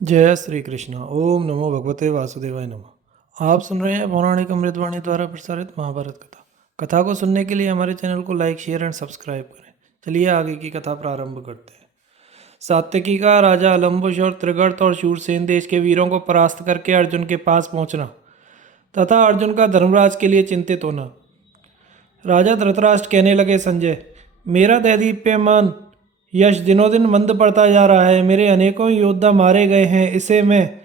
जय श्री कृष्ण। ओम नमो भगवते वासुदेवाय नमः। आप सुन रहे हैं पौराणिक अमृतवाणी द्वारा प्रसारित महाभारत कथा। कथा को सुनने के लिए हमारे चैनल को लाइक शेयर एंड सब्सक्राइब करें। चलिए आगे की कथा प्रारंभ करते हैं। सात्यकी का राजा अलम्बुश और त्रिगर्त और शूरसेन देश के वीरों को परास्त करके अर्जुन के पास पहुंचना तथा अर्जुन का धर्मराज के लिए चिंतित होना। राजा धृतराष्ट्र कहने लगे, संजय, मेरा दैदीप्यमान यश दिनों दिन मंद पड़ता जा रहा है। मेरे अनेकों योद्धा मारे गए हैं, इसे मैं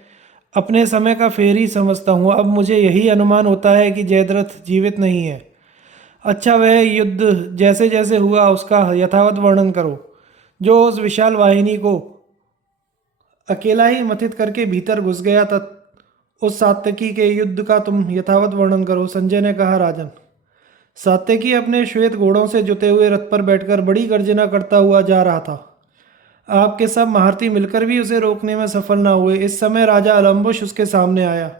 अपने समय का फेर ही समझता हूँ। अब मुझे यही अनुमान होता है कि जयद्रथ जीवित नहीं है। अच्छा, वह युद्ध जैसे जैसे हुआ उसका यथावत वर्णन करो। जो उस विशाल वाहिनी को अकेला ही मथित करके भीतर घुस गया था, उस सात्यकी के युद्ध का तुम यथावत वर्णन करो। संजय ने कहा, राजन, सात्यकी अपने श्वेत घोड़ों से जुते हुए रथ पर बैठकर बड़ी गर्जना करता हुआ जा रहा था। आपके सब महारथी मिलकर भी उसे रोकने में सफल न हुए। इस समय राजा अलम्बुश उसके सामने आया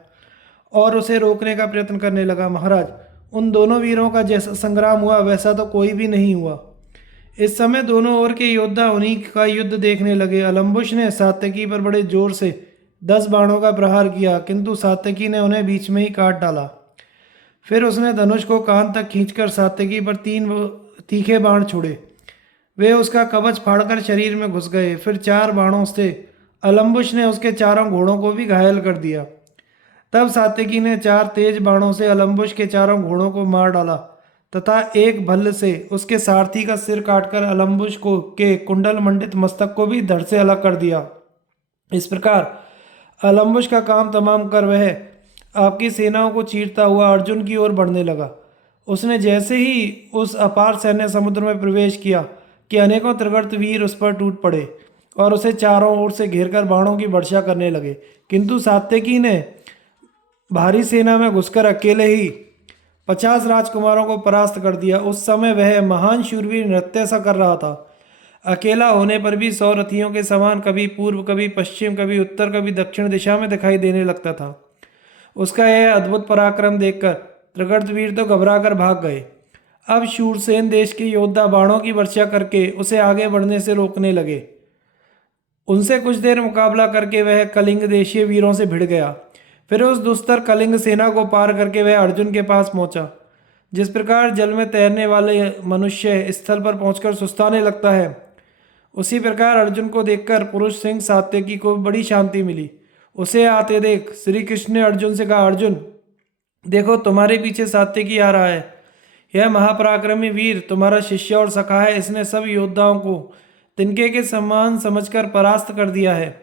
और उसे रोकने का प्रयत्न करने लगा। महाराज, उन दोनों वीरों का जैसा संग्राम हुआ वैसा तो कोई भी नहीं हुआ। इस समय दोनों ओर के योद्धा उन्हीं का युद्ध देखने लगे। अलम्बुश ने सात्यकी पर बड़े जोर से 10 बाणों का प्रहार किया, किंतु सात्यकी ने उन्हें बीच में ही काट डाला। फिर उसने धनुष को कान तक खींचकर सात्यकी पर 3 तीखे बाण छोड़े। वे उसका कवच फाड़कर शरीर में घुस गए। फिर 4 बाणों से अलम्बुश ने उसके चारों घोड़ों को भी घायल कर दिया। तब सात्यकी ने 4 तेज बाणों से अलम्बुश के चारों घोड़ों को मार डाला तथा एक भल्ल से उसके सारथी का सिर काटकर अलम्बुश को के कुंडल मंडित मस्तक को भी धड़ से अलग कर दिया। इस प्रकार अलम्बुश का काम तमाम कर वह आपकी सेनाओं को चीरता हुआ अर्जुन की ओर बढ़ने लगा। उसने जैसे ही उस अपार सैन्य समुद्र में प्रवेश किया कि अनेकों त्रिगर्त वीर उस पर टूट पड़े और उसे चारों ओर से घेरकर बाणों की वर्षा करने लगे। किंतु सात्यकी ने भारी सेना में घुसकर अकेले ही 50 राजकुमारों को परास्त कर दिया। उस समय वह महान शूरवीर नृत्य सा कर रहा था। अकेला होने पर भी 100 रथियों के समान कभी पूर्व, कभी पश्चिम, कभी उत्तर, कभी दक्षिण दिशा में दिखाई देने लगता था। उसका यह अद्भुत पराक्रम देखकर त्रिगर्त वीर तो घबरा कर भाग गए। अब शूरसेन देश के योद्धा बाणों की वर्षा करके उसे आगे बढ़ने से रोकने लगे। उनसे कुछ देर मुकाबला करके वह कलिंग देशीय वीरों से भिड़ गया। फिर उस दुस्तर कलिंग सेना को पार करके वह अर्जुन के पास पहुंचा। जिस प्रकार जल में तैरने वाले मनुष्य स्थल पर पहुंचकर सुस्ताने लगता है, उसी प्रकार अर्जुन को देखकर पुरुष सिंह सात्यकी को बड़ी शांति मिली। उसे आते देख श्री कृष्ण ने अर्जुन से कहा, अर्जुन, देखो, तुम्हारे पीछे सात्यकी आ रहा है। यह महापराक्रमी वीर तुम्हारा शिष्य और सखा है। इसने सब योद्धाओं को तिनके के समान समझकर परास्त कर दिया है।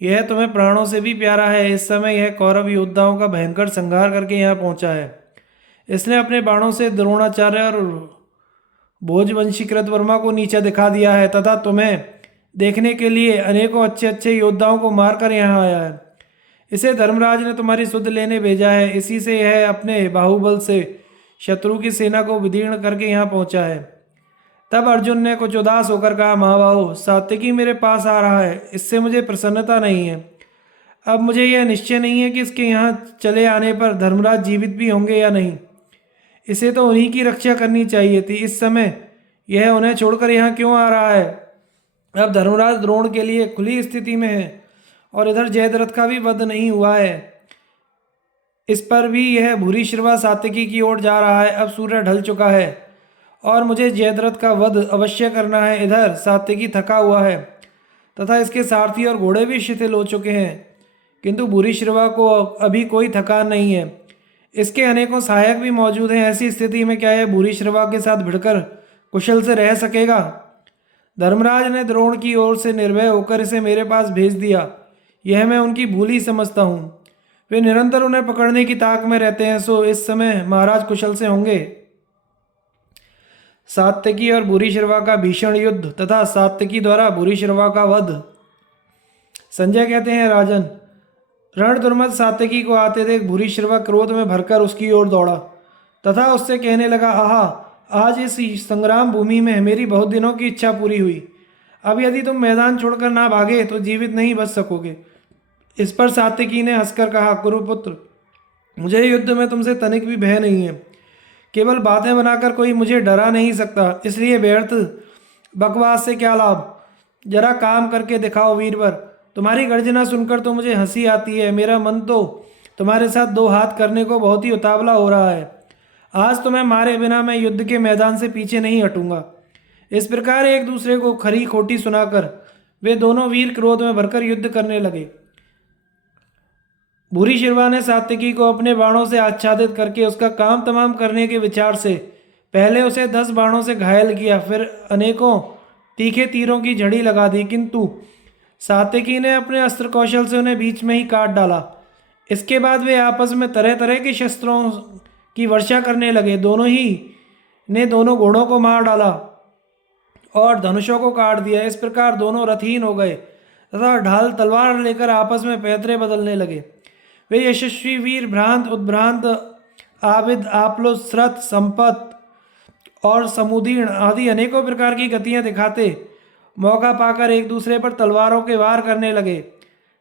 यह तुम्हें प्राणों से भी प्यारा है। इस समय यह कौरव योद्धाओं का भयंकर संहार करके यहाँ पहुंचा है। इसने अपने बाणों से द्रोणाचार्य और भोजवंशी कृतवर्मा को नीचा दिखा दिया है तथा तुम्हें देखने के लिए अनेकों अच्छे अच्छे योद्धाओं को मारकर यहाँ आया है। इसे धर्मराज ने तुम्हारी सुध लेने भेजा है। इसी से यह अपने बाहुबल से शत्रु की सेना को विदीर्ण करके यहाँ पहुंचा है। तब अर्जुन ने कुछ उदास होकर कहा, महाबाहु, सात्यकी मेरे पास आ रहा है, इससे मुझे प्रसन्नता नहीं है। अब मुझे यह निश्चय नहीं है कि इसके यहाँ चले आने पर धर्मराज जीवित भी होंगे या नहीं। इसे तो उन्हीं की रक्षा करनी चाहिए थी। इस समय यह उन्हें छोड़कर यहाँ क्यों आ रहा है? अब धर्मराज द्रोण के लिए खुली स्थिति में है और इधर जयद्रथ का भी वध नहीं हुआ है। इस पर भी यह भूरिश्रवा सात्यकी की ओर जा रहा है। अब सूर्य ढल चुका है और मुझे जयद्रथ का वध अवश्य करना है। इधर सात्यकी थका हुआ है तथा इसके सारथी और घोड़े भी शिथिल हो चुके हैं, किंतु भूरिश्रवा को अभी कोई थकान नहीं है। इसके अनेकों सहायक भी मौजूद हैं। ऐसी स्थिति में क्या यह भूरिश्रवा के साथ भिड़कर कुशल से रह सकेगा? धर्मराज ने द्रोण की ओर से निर्भय होकर इसे मेरे पास भेज दिया, यह मैं उनकी भूल ही समझता हूँ। वे निरंतर उन्हें पकड़ने की ताक में रहते हैं, सो इस समय महाराज कुशल से होंगे। सात्यकी और भूरिश्रवा का भीषण युद्ध तथा सात्यकी द्वारा भूरिश्रवा का वध। संजय कहते हैं, राजन, रण दुर्मत सात्यकी को आते देख भूरिश्रवा क्रोध में भरकर उसकी ओर दौड़ा तथा उससे कहने लगा, आहा, आज इस संग्राम भूमि में मेरी बहुत दिनों की इच्छा पूरी हुई। अब यदि तुम मैदान छोड़कर ना भागे तो जीवित नहीं बच सकोगे। इस पर सात्यकी ने हंसकर कहा, कुरुपुत्र, मुझे युद्ध में तुमसे तनिक भी भय नहीं है। केवल बातें बनाकर कोई मुझे डरा नहीं सकता, इसलिए व्यर्थ बकवास से क्या लाभ। जरा काम करके दिखाओ वीरवर, तुम्हारी गर्जना सुनकर तो मुझे हंसी आती है। मेरा मन तो तुम्हारे साथ दो हाथ करने को बहुत ही उतावला हो रहा है। आज तुम्हें मारे बिना मैं युद्ध के मैदान से पीछे नहीं हटूंगा। इस प्रकार एक दूसरे को खरी खोटी सुनाकर वे दोनों वीर क्रोध में भरकर युद्ध करने लगे। भूरिश्रवा ने सात्विकी को अपने बाणों से आच्छादित करके उसका काम तमाम करने के विचार से पहले उसे 10 बाणों से घायल किया, फिर अनेकों तीखे तीरों की झड़ी लगा दी, किंतु सात्विकी ने अपने अस्त्र कौशल से उन्हें बीच में ही काट डाला। इसके बाद वे आपस में तरह तरह के शस्त्रों की वर्षा करने लगे। दोनों ही ने दोनों घोड़ों को मार डाला और धनुषों को काट दिया। इस प्रकार दोनों रथहीन हो गए तथा ढाल तलवार लेकर आपस में पैतरे बदलने लगे। वे यशस्वी वीर भ्रांत उद्भ्रांत आविद आप्लुसृत संपत और समुदीर्ण आदि अनेकों प्रकार की गतियां दिखाते मौका पाकर एक दूसरे पर तलवारों के वार करने लगे।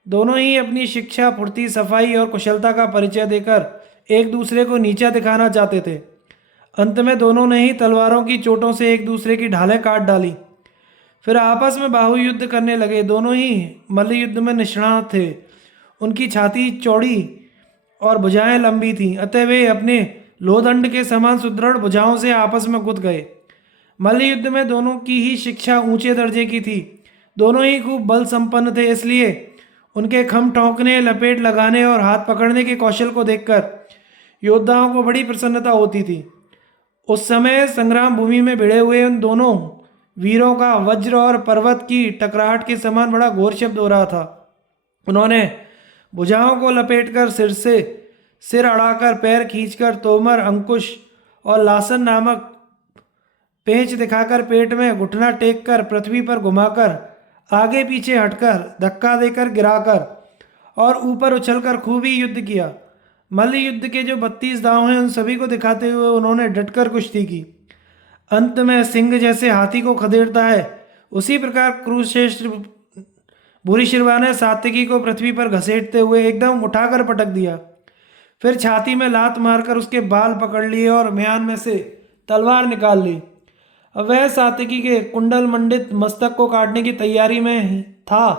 दोनों ही अपनी शिक्षा, फुर्ती, सफाई और कुशलता का परिचय देकर एक दूसरे को नीचा दिखाना चाहते थे। अंत में दोनों ने ही तलवारों की चोटों से एक दूसरे की ढालें काट डाली। फिर आपस में बाहु युद्ध करने लगे। दोनों ही मल्ल युद्ध में निष्णात थे। उनकी छाती चौड़ी और भुजाएं लंबी थीं, अतः वे अपने लोहदंड के समान सुदृढ़ भुजाओं से आपस में गुथ गए। मल्ल युद्ध में दोनों की ही शिक्षा ऊंचे दर्जे की थी। दोनों ही खूब बल संपन्न थे, इसलिए उनके खम ठोंकने, लपेट लगाने और हाथ पकड़ने के कौशल को देखकर योद्धाओं को बड़ी प्रसन्नता होती थी। उस समय संग्राम भूमि में भिड़े हुए उन दोनों वीरों का वज्र और पर्वत की टकराहट के समान बड़ा घोर शब्द हो रहा था। उन्होंने भुजाओं को लपेटकर सिर अड़ाकर, पैर खींचकर, तोमर, अंकुश और लासन नामक पेंच दिखाकर, पेट में घुटना टेक कर, पृथ्वी पर घुमाकर, आगे पीछे हटकर, धक्का देकर, गिराकर और ऊपर उछलकर खूब ही युद्ध किया। मल्ल युद्ध के जो 32 दांव हैं उन सभी को दिखाते हुए उन्होंने डटकर कुश्ती की। अंत में सिंह जैसे हाथी को खदेड़ता है, उसी प्रकार क्रूरश्रेष्ठ भूरिश्रवा ने सात्विकी को पृथ्वी पर घसीटते हुए एकदम उठाकर पटक दिया। फिर छाती में लात मारकर उसके बाल पकड़ लिए और म्यान में से तलवार निकाल ली। अब वह सात्विकी के कुंडल मंडित मस्तक को काटने की तैयारी में था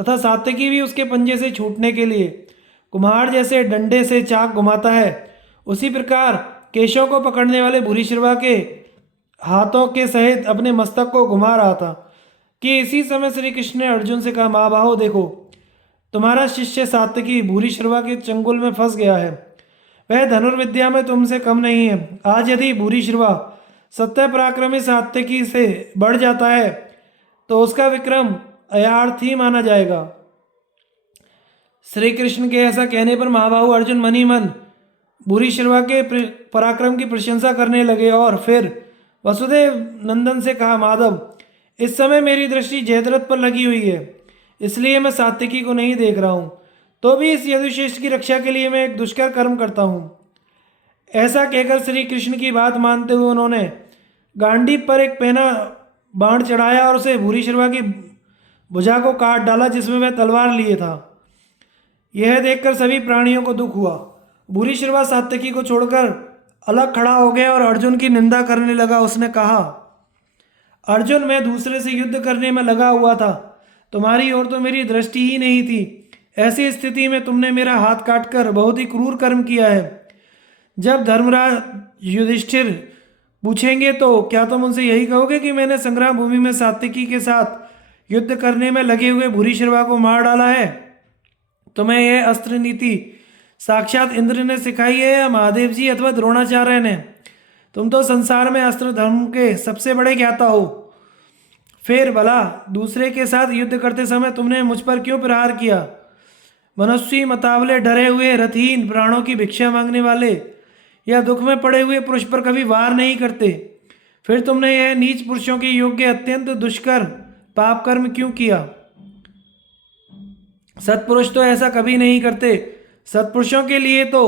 तथा सात्विकी भी उसके पंजे से छूटने के लिए कुम्हार जैसे डंडे से चाक घुमाता है, उसी प्रकार केशों को पकड़ने वाले भूरिश्रवा के हाथों के सहित अपने मस्तक को घुमा रहा था कि इसी समय श्री कृष्ण ने अर्जुन से कहा, महाबाहो देखो, तुम्हारा शिष्य सात्विकी भूरिश्रवा के चंगुल में फंस गया है। वह धनुर्विद्या में तुमसे कम नहीं है। आज यदि भूरिश्रवा सत्य पराक्रमी सात्विकी से बढ़ जाता है तो उसका विक्रम अयार्थी माना जाएगा। श्री कृष्ण के ऐसा कहने पर महाबाहु अर्जुन मन ही मन भूरिश्रवा के पराक्रम की प्रशंसा करने लगे और फिर वसुदेव नंदन से कहा, माधव, इस समय मेरी दृष्टि जयद्रथ पर लगी हुई है, इसलिए मैं सात्विकी को नहीं देख रहा हूँ। तो भी इस यदुश्रेष्ठ की रक्षा के लिए मैं एक दुष्कर कर्म करता हूँ। ऐसा कहकर श्री कृष्ण की बात मानते हुए उन्होंने गांडीव पर एक पहना बाण चढ़ाया और उसे भूरिश्रवा की भुजा को काट डाला जिसमें वह तलवार लिए था। यह देखकर सभी प्राणियों को दुख हुआ। भूरिश्रवा सात्विकी को छोड़कर अलग खड़ा हो गया और अर्जुन की निंदा करने लगा। उसने कहा, अर्जुन, मैं दूसरे से युद्ध करने में लगा हुआ था, तुम्हारी ओर तो मेरी दृष्टि ही नहीं थी। ऐसी स्थिति में तुमने मेरा हाथ काटकर बहुत ही क्रूर कर्म किया है। जब धर्मराज युधिष्ठिर पूछेंगे तो क्या तुम उनसे यही कहोगे कि मैंने संग्राम भूमि में सात्विकी के साथ युद्ध करने में लगे हुए भूरिश्रवा को मार डाला है? तुम्हें यह अस्त्र नीति साक्षात इंद्र ने सिखाई है या महादेव जी अथवा द्रोणाचार्य ने? तुम तो संसार में अस्त्र धर्म के सबसे बड़े ज्ञाता हो। फिर भला दूसरे के साथ युद्ध करते समय तुमने मुझ पर क्यों प्रहार किया? मनुष्य मतावले, डरे हुए, रथहीन, प्राणों की भिक्षा मांगने वाले या दुख में पड़े हुए पुरुष पर कभी वार नहीं करते। फिर तुमने यह नीच पुरुषों के योग्य अत्यंत दुष्कर पाप कर्म क्यों किया? सत्पुरुष तो ऐसा कभी नहीं करते। सत्पुरुषों के लिए तो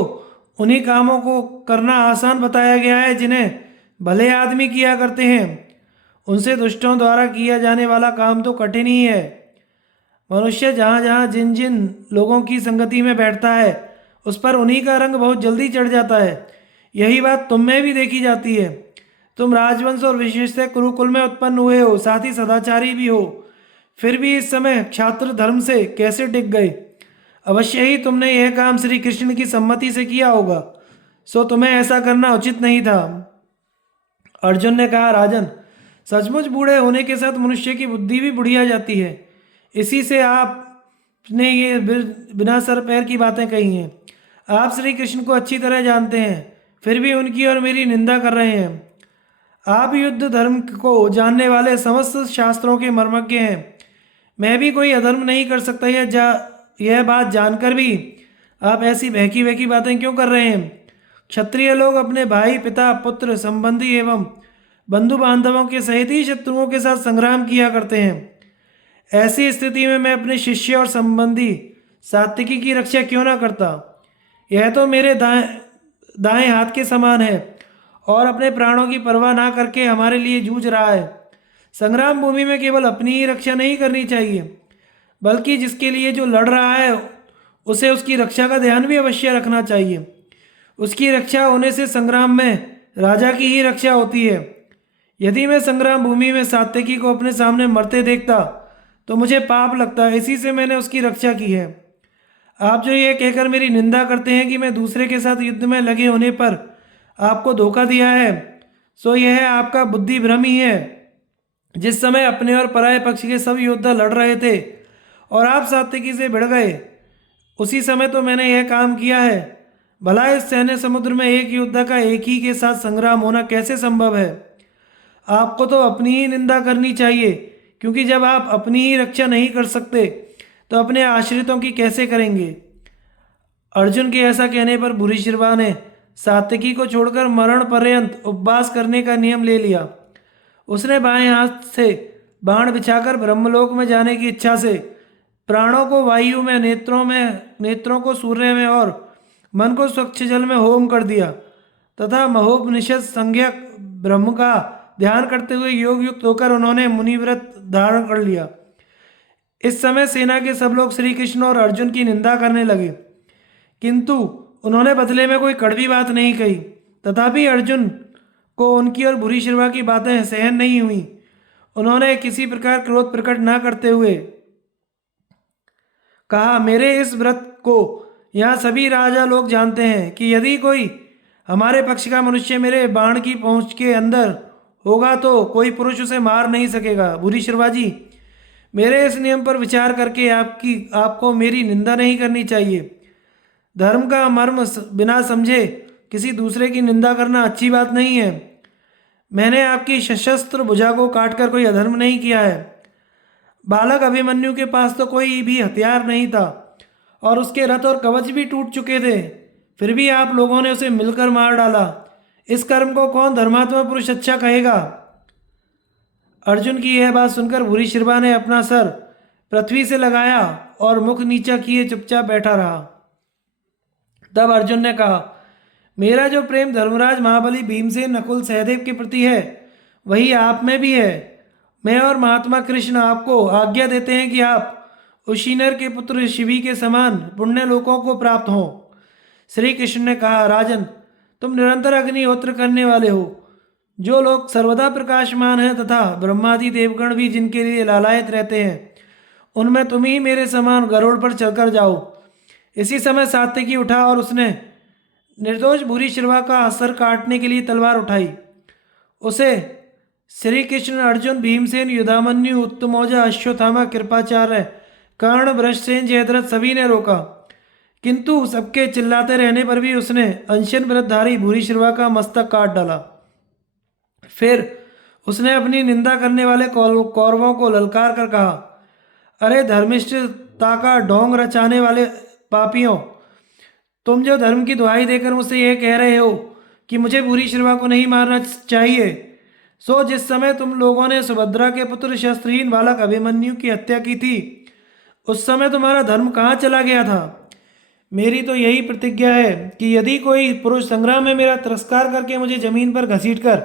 उन्हीं कामों को करना आसान बताया गया है जिन्हें भले आदमी किया करते हैं। उनसे दुष्टों द्वारा किया जाने वाला काम तो कठिन ही है। मनुष्य जहाँ जहाँ जिन जिन लोगों की संगति में बैठता है उस पर उन्हीं का रंग बहुत जल्दी चढ़ जाता है। यही बात तुम में भी देखी जाती है। तुम राजवंश और विशेषतः कुरुकुल में उत्पन्न हुए हो, साथ ही सदाचारी भी हो। फिर भी इस समय क्षात्र धर्म से कैसे टिक गए? अवश्य ही तुमने यह काम श्री कृष्ण की सम्मति से किया होगा, सो तुम्हें ऐसा करना उचित नहीं था। अर्जुन ने कहा, राजन, सचमुच बूढ़े होने के साथ मनुष्य की बुद्धि भी बुढ़िया जाती है। इसी से आपने ये बिना सर पैर की बातें कही हैं। आप श्री कृष्ण को अच्छी तरह जानते हैं, फिर भी उनकी और मेरी निंदा कर रहे हैं। आप युद्ध धर्म को जानने वाले समस्त शास्त्रों के मर्मज्ञ हैं। मैं भी कोई अधर्म नहीं कर सकता, यह बात जानकर भी आप ऐसी बहकी बहकी बातें क्यों कर रहे हैं? क्षत्रिय लोग अपने भाई, पिता, पुत्र, संबंधी एवं बंधु बांधवों के सहित ही शत्रुओं के साथ संग्राम किया करते हैं। ऐसी स्थिति में मैं अपने शिष्य और संबंधी सात्विकी की रक्षा क्यों ना करता? यह तो मेरे दाएं हाथ के समान है और अपने प्राणों की परवाह ना करके हमारे लिए जूझ रहा है। संग्राम भूमि में केवल अपनी ही रक्षा नहीं करनी चाहिए, बल्कि जिसके लिए जो लड़ रहा है उसे उसकी रक्षा का ध्यान भी अवश्य रखना चाहिए। उसकी रक्षा होने से संग्राम में राजा की ही रक्षा होती है। यदि मैं संग्राम भूमि में सात्यकी को अपने सामने मरते देखता तो मुझे पाप लगता, इसी से मैंने उसकी रक्षा की है। आप जो ये कहकर मेरी निंदा करते हैं कि मैं दूसरे के साथ युद्ध में लगे होने पर आपको धोखा दिया है, सो यह आपका बुद्धि भ्रम ही है। जिस समय अपने और पराये पक्ष के सब योद्धा लड़ रहे थे और आप सात्यकी से भिड़ गए, उसी समय तो मैंने यह काम किया है। भला इस सैन्य समुद्र में एक योद्धा का एक ही के साथ संग्राम होना कैसे संभव है? आपको तो अपनी ही निंदा करनी चाहिए, क्योंकि जब आप अपनी ही रक्षा नहीं कर सकते तो अपने आश्रितों की कैसे करेंगे? अर्जुन के ऐसा कहने पर भूरिश्रवा ने सात्यकी को छोड़कर मरण पर्यंत उपवास करने का नियम ले लिया। उसने बाएं हाथ से बाण बिछाकर ब्रह्मलोक में जाने की इच्छा से प्राणों को वायु में, नेत्रों को सूर्य में और मन को स्वच्छ जल में होम कर दिया तथा महोपनिषद संज्ञक ब्रह्म का ध्यान करते हुए योग युक्त होकर उन्होंने मुनिव्रत धारण कर लिया। इस समय सेना के सब लोग श्री कृष्ण और अर्जुन की निंदा करने लगे, किंतु उन्होंने बदले में कोई कड़वी बात नहीं कही। तथापि अर्जुन को उनकी और भूरिश्रवा की बातें सहन नहीं हुई। उन्होंने किसी प्रकार क्रोध प्रकट न करते हुए कहा, मेरे इस व्रत को यहाँ सभी राजा लोग जानते हैं कि यदि कोई हमारे पक्ष का मनुष्य मेरे बाण की पहुँच के अंदर होगा तो कोई पुरुष उसे मार नहीं सकेगा। भूरिश्रवा जी, मेरे इस नियम पर विचार करके आपको मेरी निंदा नहीं करनी चाहिए। धर्म का मर्म बिना समझे किसी दूसरे की निंदा करना अच्छी बात नहीं है। मैंने आपकी सशस्त्र भुजा को काटकर कोई अधर्म नहीं किया है। बालक अभिमन्यु के पास तो कोई भी हथियार नहीं था और उसके रथ और कवच भी टूट चुके थे, फिर भी आप लोगों ने उसे मिलकर मार डाला। इस कर्म को कौन धर्मात्मा पुरुष अच्छा कहेगा? अर्जुन की यह बात सुनकर भूरिश्रवा ने अपना सर पृथ्वी से लगाया और मुख नीचा किए चुपचाप बैठा रहा। तब अर्जुन ने कहा, मेरा जो प्रेम धर्मराज महाबली भीमसेन, नकुल, सहदेव के प्रति है वही आप में भी है। मैं और महात्मा कृष्ण आपको आज्ञा देते हैं कि आप उशीनर के पुत्र शिवी के समान पुण्य लोकों को प्राप्त हों। श्री कृष्ण ने कहा, राजन, तुम निरंतर अग्निहोत्र करने वाले हो। जो लोग सर्वदा प्रकाशमान हैं तथा ब्रह्मादि देवगण भी जिनके लिए लालायित रहते हैं, उनमें तुम ही मेरे समान गरुड़ पर चढ़कर जाओ। इसी समय सात्यकी उठा और उसने निर्दोष भूरिश्रवा का असर काटने के लिए तलवार उठाई। उसे श्री कृष्ण, अर्जुन, भीमसेन, युधामन्यु, उत्तमौजा, अश्वत्थामा, कृपाचार्य, कर्ण, वृषसेन, जयद्रथ सभी ने रोका, किंतु सबके चिल्लाते रहने पर भी उसने अंशन व्रतधारी भूरिश्रवा का मस्तक काट डाला। फिर उसने अपनी निंदा करने वाले कौरवों को ललकार कर कहा, अरे धर्मिष्ठता का ढोंग रचाने वाले पापियों, तुम जो धर्म की दुहाई देकर मुझसे यह कह रहे हो कि मुझे भूरिश्रवा को नहीं मारना चाहिए, सो जिस समय तुम लोगों ने सुभद्रा के पुत्र शस्त्रहीन बालक अभिमन्यु की हत्या की थी, उस समय तुम्हारा धर्म कहाँ चला गया था? मेरी तो यही प्रतिज्ञा है कि यदि कोई पुरुष संग्राम में मेरा तिरस्कार करके मुझे जमीन पर घसीटकर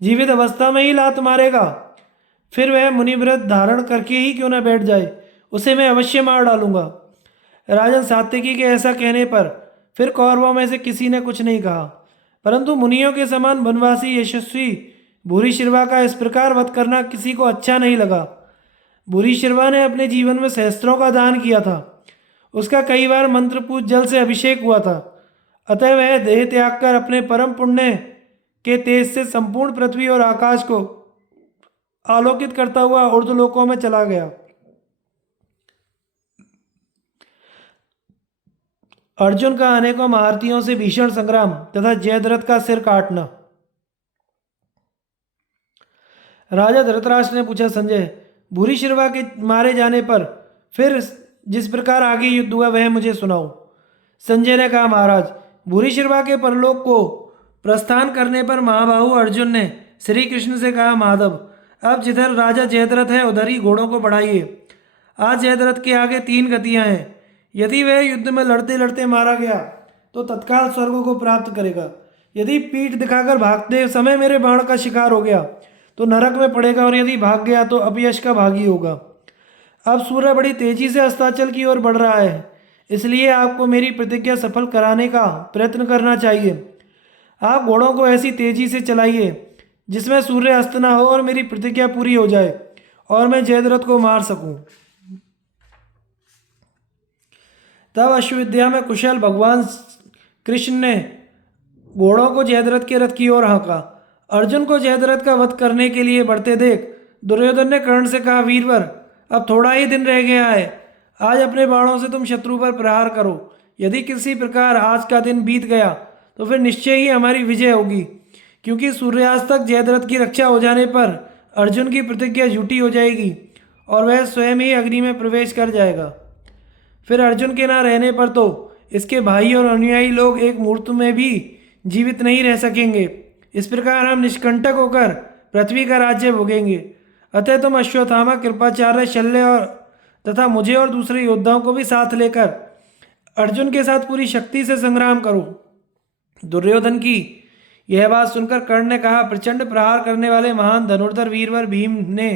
जीवित अवस्था में ही लात मारेगा, फिर वह मुनिव्रत धारण करके ही क्यों न बैठ जाए, उसे मैं अवश्य मार डालूंगा। राजन सात्यकी के ऐसा कहने पर फिर कौरवों में से किसी ने कुछ नहीं कहा, परंतु मुनियों के समान वनवासी यशस्वी भूरिश्रवा का इस प्रकार वध करना किसी को अच्छा नहीं लगा। भूरिश्रवा ने अपने जीवन में सहस्त्रों का दान किया था। उसका कई बार मंत्रपूत जल से अभिषेक हुआ था। अतः वह देह त्याग कर अपने परम पुण्य के तेज से संपूर्ण पृथ्वी और आकाश को आलोकित करता हुआ ऊर्ध्वलोकों में चला गया। अर्जुन का अनेकों महारथियों से भीषण संग्राम तथा जयद्रथ का सिर काटना। राजा धृतराष्ट्र ने पूछा, संजय, भूरिश्रवा के मारे जाने पर फिर जिस प्रकार आगे युद्ध हुआ वह मुझे सुनाओ। संजय ने कहा, महाराज, भूरिश्रवा के परलोक को प्रस्थान करने पर महाबाहु अर्जुन ने श्री कृष्ण से कहा, माधव, अब जिधर राजा जयद्रथ है उधर ही घोड़ों को बढ़ाइए। आज जयद्रथ के आगे 3 गतियां हैं। यदि वह युद्ध में लड़ते लड़ते मारा गया तो तत्काल स्वर्ग को प्राप्त करेगा। यदि पीठ दिखाकर भागते समय मेरे बाण का शिकार हो गया तो नरक में पड़ेगा, और यदि भाग गया तो अपयश का भागी होगा। अब सूर्य बड़ी तेजी से अस्ताचल की ओर बढ़ रहा है, इसलिए आपको मेरी प्रतिज्ञा सफल कराने का प्रयत्न करना चाहिए। आप घोड़ों को ऐसी तेजी से चलाइए जिसमें सूर्य अस्त न हो और मेरी प्रतिज्ञा पूरी हो जाए और मैं जयद्रथ को मार सकूं। तब अश्वविद्या में कुशल भगवान कृष्ण ने घोड़ों को जयद्रथ के रथ की ओर हाँका। अर्जुन को जयद्रथ का वध करने के लिए बढ़ते देख दुर्योधन ने कर्ण से कहा, वीरवर, अब थोड़ा ही दिन रह गया है। आज अपने बाणों से तुम शत्रु पर प्रहार करो। यदि किसी प्रकार आज का दिन बीत गया तो फिर निश्चय ही हमारी विजय होगी, क्योंकि सूर्यास्त तक जयद्रथ की रक्षा हो जाने पर अर्जुन की प्रतिज्ञा झूठी हो जाएगी और वह स्वयं ही अग्नि में प्रवेश कर जाएगा। फिर अर्जुन के ना रहने पर तो इसके भाई और अनुयायी लोग एक मुहूर्त में भी जीवित नहीं रह सकेंगे। इस प्रकार हम निष्कंटक होकर पृथ्वी का राज्य भोगेंगे। अतः तुम अश्वत्थामा, कृपाचार्य, शल्य और तथा मुझे और दूसरे योद्धाओं को भी साथ लेकर अर्जुन के साथ पूरी शक्ति से संग्राम करो। दुर्योधन की यह बात सुनकर कर्ण ने कहा, प्रचंड प्रहार करने वाले महान धनुर्धर वीरवर भीम ने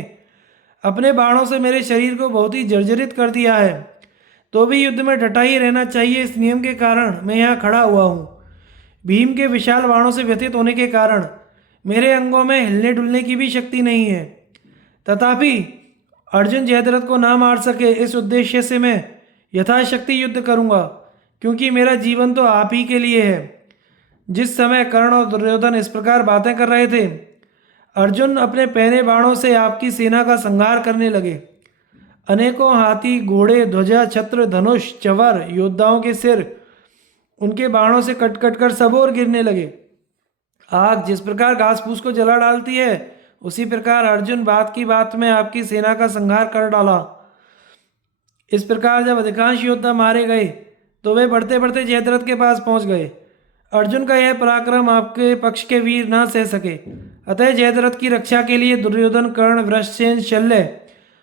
अपने बाणों से मेरे शरीर को बहुत ही जर्जरित कर दिया है, तो भी युद्ध में डटा ही रहना चाहिए। इस नियम के कारण मैं यहाँ खड़ा हुआ हूँ। भीम के विशाल बाणों से व्यथित होने के कारण मेरे अंगों में हिलने डुलने की भी शक्ति नहीं है। तथापि अर्जुन जयद्रथ को ना मार सके, इस उद्देश्य से मैं यथाशक्ति युद्ध करूँगा, क्योंकि मेरा जीवन तो आप ही के लिए है। जिस समय कर्ण और दुर्योधन इस प्रकार बातें कर रहे थे, अर्जुन अपने पहने बाणों से आपकी सेना का संहार करने लगे। अनेकों हाथी, घोड़े, ध्वजा, छत्र, धनुष, चवर योद्धाओं के सिर उनके बाणों से कट कट कर सब ओर गिरने लगे। आग जिस प्रकार घास फूस को जला डालती है, उसी प्रकार अर्जुन बात की बात में आपकी सेना का संहार कर डाला। इस प्रकार जब अधिकांश योद्धा मारे गए तो वे बढ़ते बढ़ते जयद्रथ के पास पहुंच गए। अर्जुन का यह पराक्रम आपके पक्ष के वीर ना सह सके। अतः जयद्रथ की रक्षा के लिए दुर्योधन, कर्ण, वृषसेन, शल्य,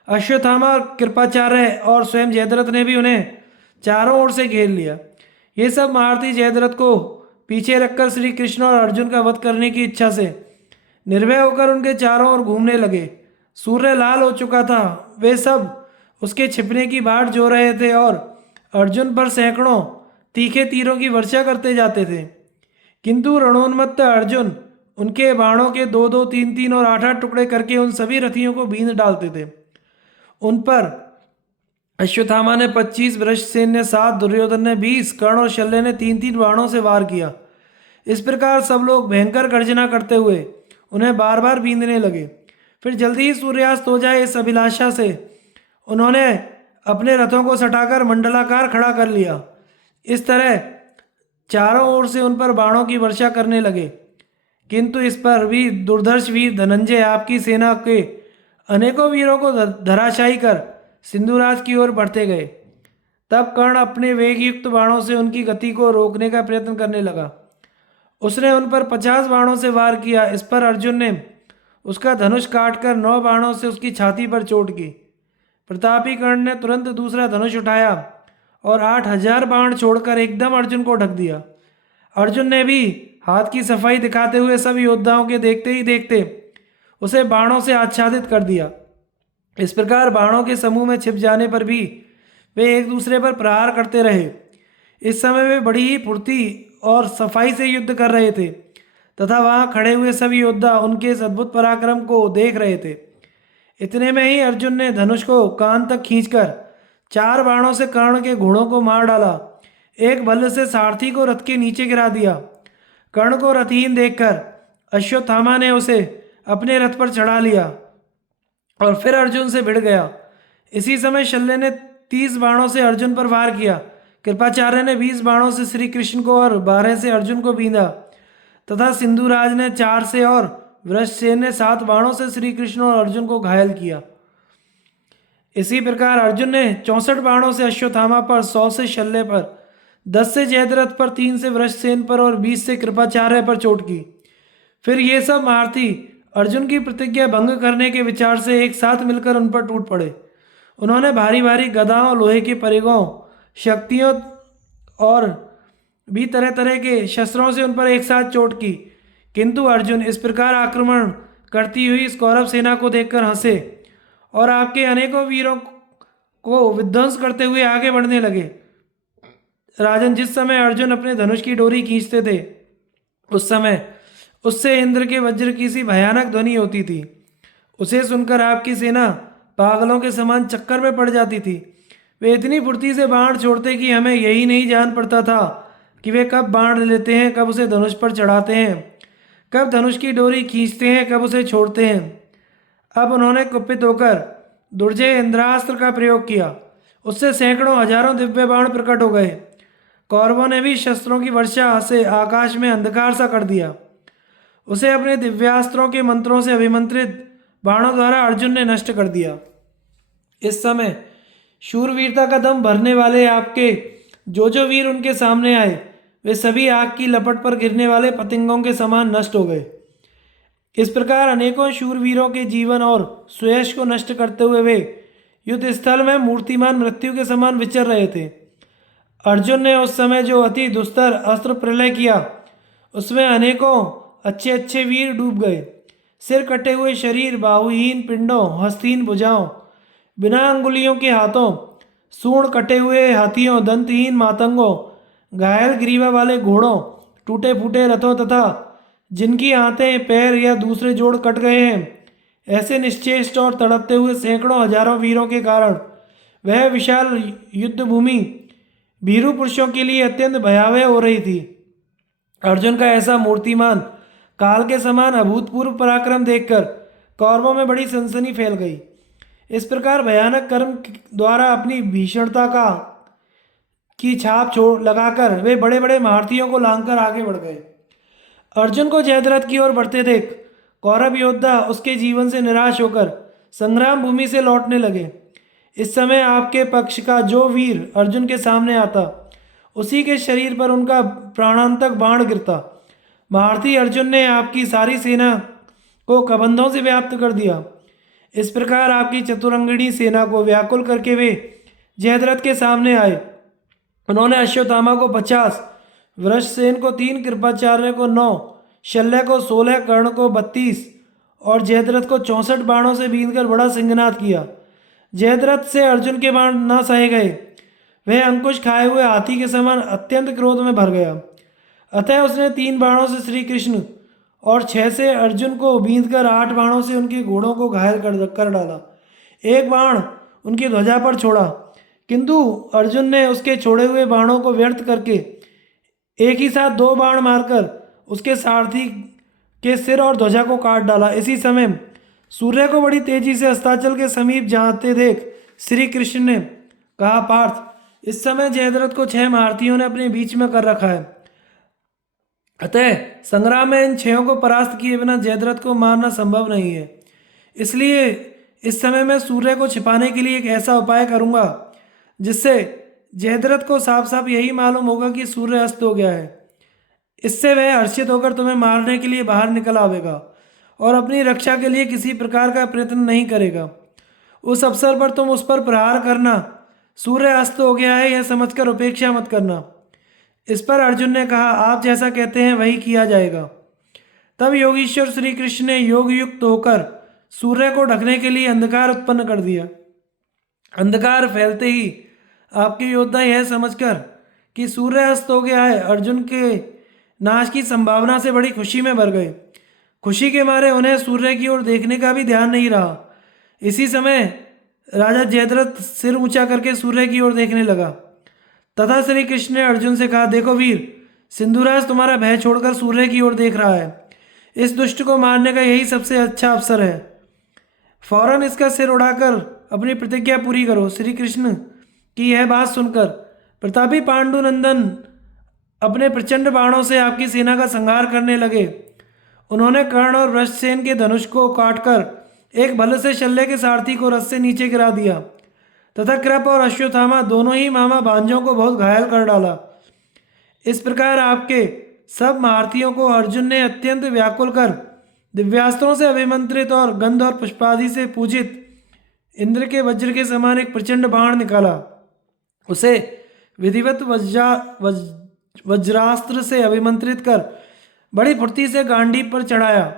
अश्वत्थामा और कृपाचार्य और स्वयं जयद्रथ ने भी उन्हें चारों ओर से घेर लिया। ये सब महारथी जयद्रथ को पीछे रखकर श्री कृष्ण और अर्जुन का वध करने की इच्छा से निर्भय होकर उनके चारों ओर घूमने लगे। सूर्य लाल हो चुका था। वे सब उसके छिपने की बाट जो रहे थे और अर्जुन पर सैकड़ों तीखे तीरों की वर्षा करते जाते थे, किंतु रणोन्मत्त अर्जुन उनके बाणों के 2-2, 3-3 और 8-8 टुकड़े करके उन सभी रथियों को बींध डालते थे। उन पर अश्वत्थामा ने 25, वृषसेन ने 7, दुर्योधन ने 20, कर्ण और शल्य ने 3-3 बाणों से वार किया। इस प्रकार सब लोग भयंकर गर्जना करते हुए उन्हें बार बार बींधने लगे। फिर जल्दी ही सूर्यास्त हो जाए, इस अभिलाषा से उन्होंने अपने रथों को सटाकर मंडलाकार खड़ा कर लिया। इस तरह चारों ओर से उन पर बाणों की वर्षा करने लगे, किंतु इस पर भी दुर्धर्ष वीर धनंजय आपकी सेना के अनेकों वीरों को धराशायी कर सिंधुराज की ओर बढ़ते गए। तब कर्ण अपने वेग युक्त बाणों से उनकी गति को रोकने का प्रयत्न करने लगा। उसने उन पर 50 बाणों से वार किया। इस पर अर्जुन ने उसका धनुष काटकर 9 बाणों से उसकी छाती पर चोट की। प्रतापी कर्ण ने तुरंत दूसरा धनुष उठाया और 8000 बाण छोड़कर एकदम अर्जुन को ढक दिया। अर्जुन ने भी हाथ की सफाई दिखाते हुए सब योद्धाओं के देखते ही देखते उसे बाणों से आच्छादित कर दिया। इस प्रकार बाणों के समूह में छिप जाने पर भी वे एक दूसरे पर प्रहार करते रहे। इस समय वे बड़ी ही फुर्ती और सफाई से युद्ध कर रहे थे तथा वहां खड़े हुए सभी योद्धा उनके इस अद्भुत पराक्रम को देख रहे थे। इतने में ही अर्जुन ने धनुष को कान तक खींचकर 4 बाणों से कर्ण के घोड़ों को मार डाला। एक बल्ल से सारथी को रथ के नीचे गिरा दिया। कर्ण को रथहीन देखकर अश्वत्थामा ने उसे अपने रथ पर चढ़ा लिया और फिर अर्जुन से भिड़ गया। इसी समय शल्य ने 30 बाणों से अर्जुन पर वार किया। कृपाचार्य ने 20 बाणों से श्री कृष्ण को और 12 से अर्जुन को बींधा तथा सिंधुराज ने 4 से और वृषसेन ने 7 बाणों से श्री कृष्ण और अर्जुन को घायल किया। इसी प्रकार अर्जुन ने 64 बाणों से अश्वत्थामा पर, 100 से शल्य पर, 10 से जयद्रथ पर, 3 से वृषसेन पर और 20 से कृपाचार्य पर चोट की। फिर ये सब महारथी अर्जुन की प्रतिज्ञा भंग करने के विचार से एक साथ मिलकर उन पर टूट पड़े। उन्होंने भारी भारी गदाओं, लोहे के परिगों, शक्तियों और भी तरह तरह के शस्त्रों से उन पर एक साथ चोट की। किंतु अर्जुन इस प्रकार आक्रमण करती हुई इस कौरव सेना को देखकर हंसे और आपके अनेकों वीरों को विध्वंस करते हुए आगे बढ़ने लगे। राजन, जिस समय अर्जुन अपने धनुष की डोरी खींचते थे उस समय उससे इंद्र के वज्र की सी भयानक ध्वनि होती थी। उसे सुनकर आपकी सेना पागलों के समान चक्कर में पड़ जाती थी। वे इतनी फुर्ती से बाण छोड़ते कि हमें यही नहीं जान पड़ता था कि वे कब बाण लेते हैं, कब उसे धनुष पर चढ़ाते हैं, कब धनुष की डोरी खींचते हैं, कब उसे छोड़ते हैं। अब उन्होंने कुपित होकर दुर्जय इंद्रास्त्र का प्रयोग किया। उससे सैकड़ों हजारों दिव्य बाण प्रकट हो गए। कौरवों ने भी शस्त्रों की वर्षा से आकाश में अंधकार सा कर दिया। उसे अपने दिव्यास्त्रों के मंत्रों से अभिमंत्रित बाणों द्वारा अर्जुन ने नष्ट कर दिया। इस समय शूरवीरता का दम भरने वाले आपके जो वीर उनके सामने आए वे सभी आग की लपट पर गिरने वाले पतंगों के समान नष्ट हो गए। इस प्रकार अनेकों शूरवीरों के जीवन और सुयश को नष्ट करते हुए वे युद्ध स्थल में मूर्तिमान मृत्यु के समान विचर रहे थे। अर्जुन ने उस समय जो अति दुस्तर अस्त्र प्रलय किया उसमें अनेकों अच्छे अच्छे वीर डूब गए। सिर कटे हुए शरीर, बाहुहीन पिंडों, हस्तहीन भुजाओं, बिना अंगुलियों के हाथों, सूंड कटे हुए हाथियों, दंतहीन मातंगों, घायल ग्रीवा वाले घोड़ों, टूटे फूटे रथों तथा जिनकी आंतें, पैर या दूसरे जोड़ कट गए हैं, ऐसे निश्चेष्ट और तड़पते हुए सैकड़ों हजारों वीरों के कारण वह विशाल युद्ध भूमि भीरू पुरुषों के लिए अत्यंत भयावह हो रही थी। अर्जुन का ऐसा मूर्तिमान काल के समान अभूतपूर्व पराक्रम देखकर कौरवों में बड़ी सनसनी फैल गई। इस प्रकार भयानक कर्म द्वारा अपनी भीषणता की छाप छोड़ लगाकर वे बड़े बड़े महारथियों को लांघकर आगे बढ़ गए। अर्जुन को जयद्रथ की ओर बढ़ते देख कौरव योद्धा उसके जीवन से निराश होकर संग्राम भूमि से लौटने लगे। इस समय आपके पक्ष का जो वीर अर्जुन के सामने आता उसी के शरीर पर उनका प्राणांतक बाण गिरता। महारथी अर्जुन ने आपकी सारी सेना को कबंधों से व्याप्त कर दिया। इस प्रकार आपकी चतुरंगिणी सेना को व्याकुल करके वे जयद्रथ के सामने आए। उन्होंने अश्वत्थामा को 50, वृषसेन को 3, कृपाचार्य को 9, शल्य को 16, कर्ण को 32 और जयद्रथ को 64 बाणों से बींधकर बड़ा सिंहनाद किया। जयद्रथ से अर्जुन के बाण न सहे गए। वह अंकुश खाए हुए हाथी के समान अत्यंत क्रोध में भर गया। अतः उसने 3 बाणों से श्री कृष्ण और 6 से अर्जुन को बींधकर 8 बाणों से उनके घोड़ों को घायल कर डाला। एक बाण उनकी ध्वजा पर छोड़ा, किंतु अर्जुन ने उसके छोड़े हुए बाणों को व्यर्थ करके एक ही साथ 2 बाण मारकर उसके सारथी के सिर और ध्वजा को काट डाला। इसी समय सूर्य को बड़ी तेजी से अस्ताचल के समीप जाते देख श्री कृष्ण ने कहा, पार्थ, इस समय जयद्रथ को 6 महारथियों ने अपने बीच में कर रखा है। अतः संग्राम में इन 6 को परास्त किए बिना जयद्रथ को मारना संभव नहीं है। इसलिए इस समय मैं सूर्य को छिपाने के लिए एक ऐसा उपाय करूंगा जिससे जयद्रथ को साफ साफ यही मालूम होगा कि सूर्य अस्त हो गया है। इससे वह हर्षित होकर तुम्हें मारने के लिए बाहर निकल आवेगा और अपनी रक्षा के लिए किसी प्रकार का प्रयत्न नहीं करेगा। उस अवसर पर तुम उस पर प्रहार करना। सूर्य अस्त हो गया है यह समझकर उपेक्षा मत करना। इस पर अर्जुन ने कहा, आप जैसा कहते हैं वही किया जाएगा। तब योगीश्वर श्री कृष्ण ने योग युक्त होकर सूर्य को ढकने के लिए अंधकार उत्पन्न कर दिया। अंधकार फैलते ही आपके योद्धा यह समझकर कि सूर्य अस्त हो गया है अर्जुन के नाश की संभावना से बड़ी खुशी में भर गए। खुशी के मारे उन्हें सूर्य की ओर देखने का भी ध्यान नहीं रहा। इसी समय राजा जयद्रथ सिर ऊंचा करके सूर्य की ओर देखने लगा तथा श्री कृष्ण ने अर्जुन से कहा, देखो वीर, सिंधुराज तुम्हारा भय छोड़कर सूर्य की ओर देख रहा है। इस दुष्ट को मारने का यही सबसे अच्छा अवसर है। फौरन इसका सिर उड़ाकर अपनी प्रतिज्ञा पूरी करो। श्री कृष्ण की यह बात सुनकर प्रतापी पांडुनंदन अपने प्रचंड बाणों से आपकी सेना का संहार करने लगे। उन्होंने कर्ण और वृषसेन के धनुष को काटकर एक भल्ल से शल्य के सारथी को रथ से नीचे गिरा दिया तथा कृप और अश्वत्थामा दोनों ही मामा भांजों को बहुत घायल कर डाला। इस प्रकार आपके सब महारथियों को अर्जुन ने अत्यंत व्याकुल कर दिव्यास्त्रों से अभिमंत्रित और गंध और पुष्पादि से पूजित इंद्र के वज्र के समान एक प्रचंड बाण निकाला। उसे विधिवत वज्रास्त्र से अभिमंत्रित कर बड़ी फुर्ती से गांडीव पर चढ़ाया।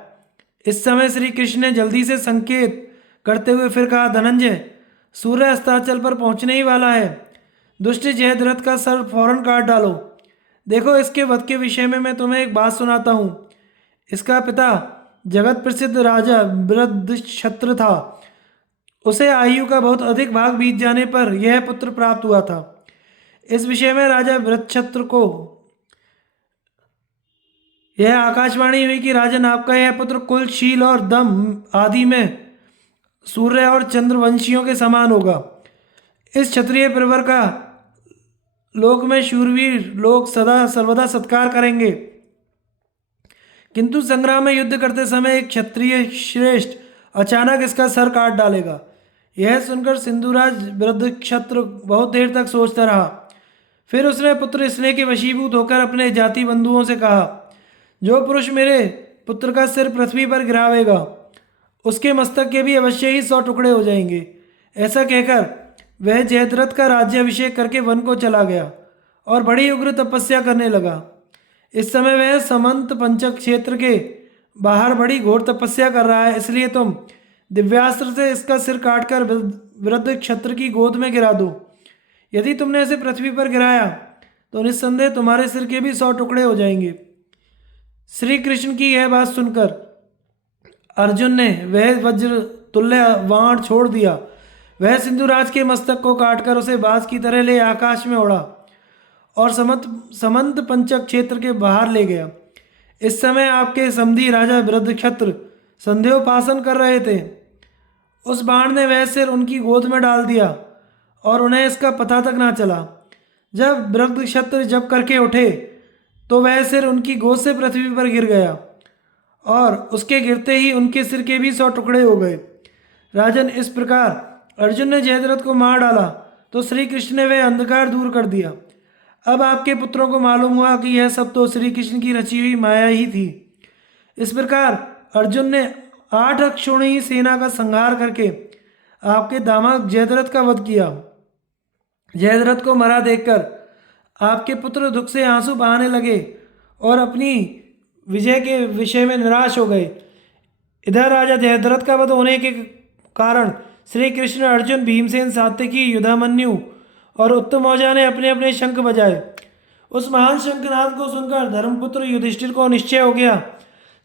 इस समय श्री कृष्ण ने जल्दी से संकेत करते हुए फिर कहा, धनंजय, सूर्य अस्ताचल पर पहुंचने ही वाला है। दुष्ट जयद्रथ का सर फौरन काट डालो। देखो, इसके वध के विषय में मैं तुम्हें एक बात सुनाता हूँ। इसका पिता जगत प्रसिद्ध राजा बृहद्रथ था। उसे आयु का बहुत अधिक भाग बीत जाने पर यह पुत्र प्राप्त हुआ था। इस विषय में राजा बृहद्रथ को यह आकाशवाणी हुई कि राजन, आपका यह पुत्र कुल, शील और दम आदि में सूर्य और चंद्रवंशियों के समान होगा। इस क्षत्रिय प्रवर का लोक में शूरवीर लोग सदा सर्वदा सत्कार करेंगे, किंतु संग्राम में युद्ध करते समय एक क्षत्रिय श्रेष्ठ अचानक इसका सर काट डालेगा। यह सुनकर सिंधुराज बृहद्रथ बहुत देर तक सोचता रहा। फिर उसने पुत्र स्नेह के वशीभूत होकर अपने जाति बंधुओं से कहा, जो पुरुष मेरे पुत्र का सिर पृथ्वी पर गिरावेगा उसके मस्तक के भी अवश्य ही 100 टुकड़े हो जाएंगे। ऐसा कहकर वह जयद्रथ का राज्याभिषेक करके वन को चला गया और बड़ी उग्र तपस्या करने लगा। इस समय वह समंत पंचक क्षेत्र के बाहर बड़ी घोर तपस्या कर रहा है, इसलिए तुम दिव्यास्त्र से इसका सिर काटकर वृद्ध क्षत्र की गोद में गिरा दो। यदि तुमने इसे पृथ्वी पर गिराया तो निस्संदेह तुम्हारे सिर के भी 100 टुकड़े हो जाएंगे। श्री कृष्ण की यह बात सुनकर अर्जुन ने वह वज्र तुल्य बाण छोड़ दिया। वह सिंधुराज के मस्तक को काटकर उसे बाज की तरह ले आकाश में उड़ा और समंत पंचक क्षेत्र के बाहर ले गया। इस समय आपके समधी राजा बृहद्रथ संध्योपासन कर रहे थे। उस बाण ने वह सिर उनकी गोद में डाल दिया और उन्हें इसका पता तक ना चला। जब बृहद्रथ जब करके उठे तो वह सिर उनकी गोद से पृथ्वी पर गिर गया और उसके गिरते ही उनके सिर के भी 100 टुकड़े हो गए। राजन, इस प्रकार अर्जुन ने जयद्रथ को मार डाला तो श्री कृष्ण ने वह अंधकार दूर कर दिया। अब आपके पुत्रों को मालूम हुआ कि यह सब तो श्री कृष्ण की रची हुई माया ही थी। इस प्रकार अर्जुन ने 8 अक्षौहिणी सेना का संहार करके आपके दामाद जयद्रथ का वध किया। जयद्रथ को मरा देखकर आपके पुत्र दुख से आंसू बहाने लगे और अपनी विजय के विषय में निराश हो गए। इधर राजा जयद्रथ का वध होने के कारण श्री कृष्ण, अर्जुन, भीमसेन, सात्यकी, युधामन्यु और उत्तमौजा ने अपने अपने शंख बजाए। उस महान शंखनाद को सुनकर धर्मपुत्र युधिष्ठिर को निश्चय हो गया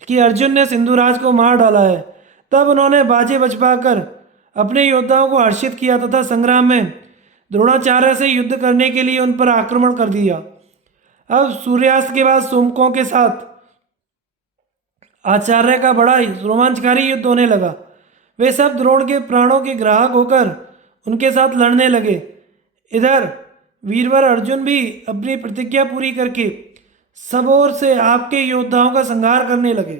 कि अर्जुन ने सिंधुराज को मार डाला है। तब उन्होंने बाजे बजवाकर अपने योद्धाओं को हर्षित किया तथा संग्राम में द्रोणाचार्य से युद्ध करने के लिए उन पर आक्रमण कर दिया। अब सूर्यास्त के बाद सोमकों के साथ आचार्य का बड़ा रोमांचकारी युद्ध होने लगा। वे सब द्रोण के प्राणों के ग्राहक होकर उनके साथ लड़ने लगे। इधर वीरवर अर्जुन भी अपनी प्रतिज्ञा पूरी करके सब ओर से आपके योद्धाओं का संहार करने लगे।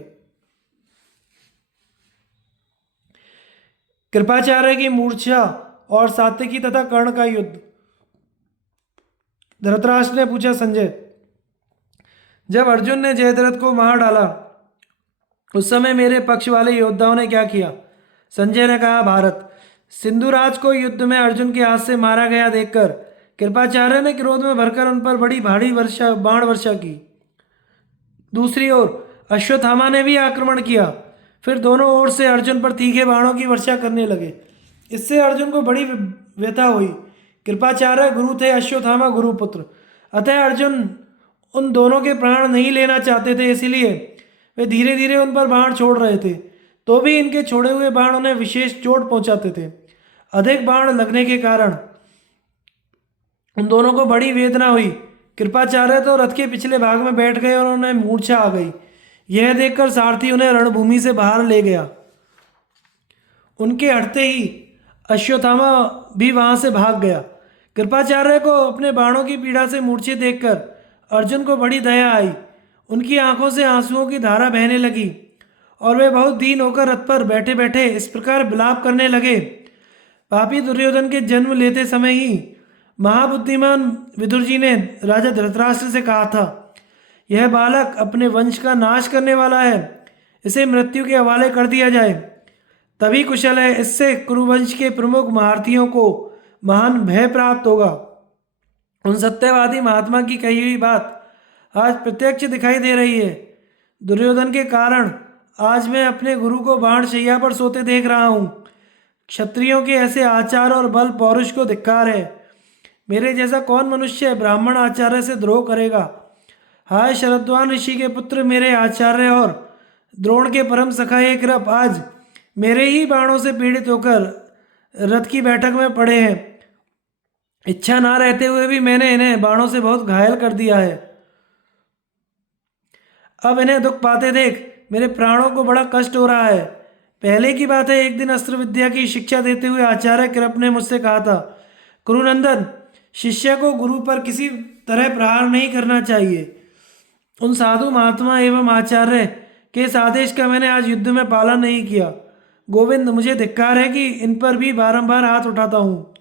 कृपाचार्य की मूर्छा और सात्यकी तथा कर्ण का युद्ध। धृतराष्ट्र ने पूछा, संजय, जब अर्जुन ने जयद्रथ को मार डाला उस समय मेरे पक्ष वाले योद्धाओं ने क्या किया? संजय ने कहा, भारत, सिंधुराज को युद्ध में अर्जुन के हाथ से मारा गया देखकर कृपाचार्य ने क्रोध में भरकर उन पर बड़ी भारी बाण वर्षा की। दूसरी ओर अश्वत्थामा ने भी आक्रमण किया। फिर दोनों ओर से अर्जुन पर तीखे बाणों की वर्षा करने लगे। इससे अर्जुन को बड़ी व्यथा हुई। कृपाचार्य गुरु थे, अश्वत्थामा गुरुपुत्र, अतः अर्जुन उन दोनों के प्राण नहीं लेना चाहते थे, इसलिए वे धीरे धीरे उन पर बाण छोड़ रहे थे। तो भी इनके छोड़े हुए बाण उन्हें विशेष चोट पहुंचाते थे। अधिक बाण लगने के कारण उन दोनों को बड़ी वेदना हुई। कृपाचार्य तो रथ के पिछले भाग में बैठ गए और उन्हें मूर्छा आ गई। यह देखकर सारथी उन्हें रणभूमि से बाहर ले गया। उनके हटते ही अश्वत्थामा भी वहां से भाग गया। कृपाचार्य को अपने बाणों की पीड़ा से मूर्छित देखकर अर्जुन को बड़ी दया आई। उनकी आंखों से आंसुओं की धारा बहने लगी और वे बहुत दीन होकर रथ पर बैठे बैठे इस प्रकार विलाप करने लगे। पापी दुर्योधन के जन्म लेते समय ही महाबुद्धिमान विदुर जी ने राजा धृतराष्ट्र से कहा था, यह बालक अपने वंश का नाश करने वाला है, इसे मृत्यु के हवाले कर दिया जाए, तभी कुशल है। इससे कुरुवंश के प्रमुख महारथियों को महान भय प्राप्त होगा। उन सत्यवादी महात्मा की कही हुई बात आज प्रत्यक्ष दिखाई दे रही है। दुर्योधन के कारण आज मैं अपने गुरु को बाण शैया पर सोते देख रहा हूँ। क्षत्रियों के ऐसे आचार और बल पौरुष को धिक्कार है। मेरे जैसा कौन मनुष्य ब्राह्मण आचार्य से द्रोह करेगा। हाय शरद्वान ऋषि के पुत्र मेरे आचार्य और द्रोण के परम सखा एक कृप आज मेरे ही बाणों से पीड़ित होकर रथ की बैठक में पड़े हैं। इच्छा ना रहते हुए भी मैंने इन्हें बाणों से बहुत घायल कर दिया है। अब इन्हें दुख पाते देख मेरे प्राणों को बड़ा कष्ट हो रहा है। पहले की बात है, एक दिन अस्त्र विद्या की शिक्षा देते हुए आचार्य कृप ने मुझसे कहा था, कुरुनंदन, शिष्य को गुरु पर किसी तरह प्रहार नहीं करना चाहिए। उन साधु महात्मा एवं आचार्य के इस आदेश का मैंने आज युद्ध में पालन नहीं किया। गोविंद, मुझे धिक्कार है कि इन पर भी बारंबार हाथ उठाता हूँ।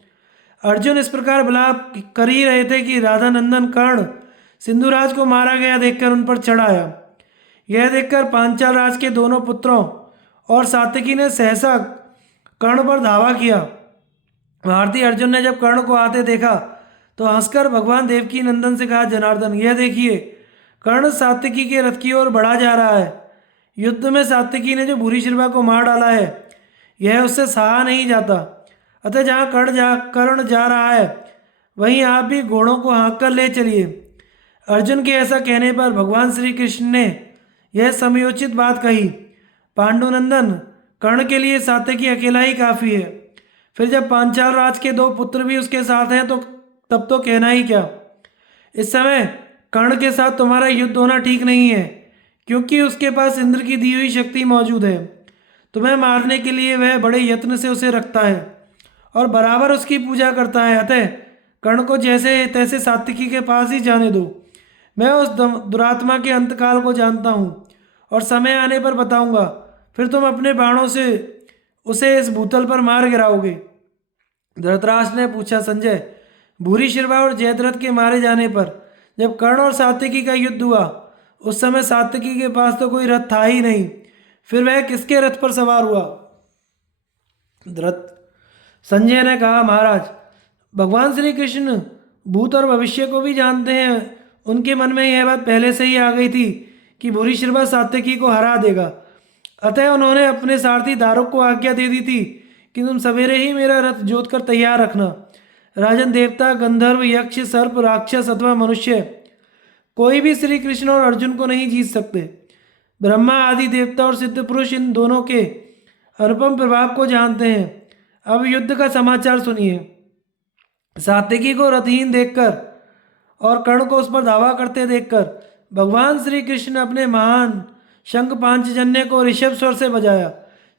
अर्जुन इस प्रकार विलाप कर ही रहे थे कि राधा नंदन कर्ण सिंधुराज को मारा गया देखकर उन पर चढ़ आया। यह देखकर पांचाल राज के दोनों पुत्रों और सात्यकी ने सहसा कर्ण पर धावा किया। भारती अर्जुन ने जब कर्ण को आते देखा तो हंसकर भगवान देवकी नंदन से कहा, जनार्दन, यह देखिए कर्ण सात्यकी के रथ की ओर बढ़ा जा रहा है। युद्ध में सात्यकी ने जो भूरिश्रवा को मार डाला है, यह उससे सहा नहीं जाता। अतः जहाँ कर्ण जा रहा है वहीं आप भी घोड़ों को हाँक कर ले चलिए। अर्जुन के ऐसा कहने पर भगवान श्री कृष्ण ने यह समयोचित बात कही। पांडुनंदन, कर्ण के लिए सात्यकी अकेला ही काफी है। फिर जब पांचाल राज के दो पुत्र भी उसके साथ हैं तो तब तो कहना ही क्या। इस समय कर्ण के साथ तुम्हारा युद्ध होना ठीक नहीं है, क्योंकि उसके पास इंद्र की दी हुई शक्ति मौजूद है। तुम्हें मारने के लिए वह बड़े यत्न से उसे रखता है और बराबर उसकी पूजा करता है। अतः कर्ण को जैसे तैसे सात्विकी के पास ही जाने दो। मैं उस दुरात्मा के अंतकाल को जानता हूँ और समय आने पर बताऊंगा। फिर तुम अपने बाणों से उसे इस भूतल पर मार गिराओगे। धृतराष्ट्र ने पूछा, संजय, भूरिश्रवा और जयद्रथ के मारे जाने पर जब कर्ण और सात्यकी का युद्ध हुआ उस समय सात्यकी के पास तो कोई रथ था ही नहीं, फिर वह किसके रथ पर सवार हुआ? संजय ने कहा, महाराज, भगवान श्री कृष्ण भूत और भविष्य को भी जानते हैं। उनके मन में यह बात पहले से ही आ गई थी कि भूरिश्रवा सात्यकी को हरा देगा। अतः उन्होंने अपने सारथी दारुक को आज्ञा दे दी थी कि तुम सवेरे ही मेरा रथ जोत कर तैयार रखना। राजन, देवता, गंधर्व, यक्ष, सर्प, राक्षस अथवा मनुष्य कोई भी श्री कृष्ण और अर्जुन को नहीं जीत सकते। ब्रह्मा आदि देवता और सिद्ध पुरुष इन दोनों के अनुपम प्रभाव को जानते हैं। अब युद्ध का समाचार सुनिए। सात्यकी को रथहीन देखकर और कर्ण को उस पर धावा करते देखकर भगवान श्री कृष्ण अपने महान शंख पांचजन्य को ऋषभ स्वर से बजाया।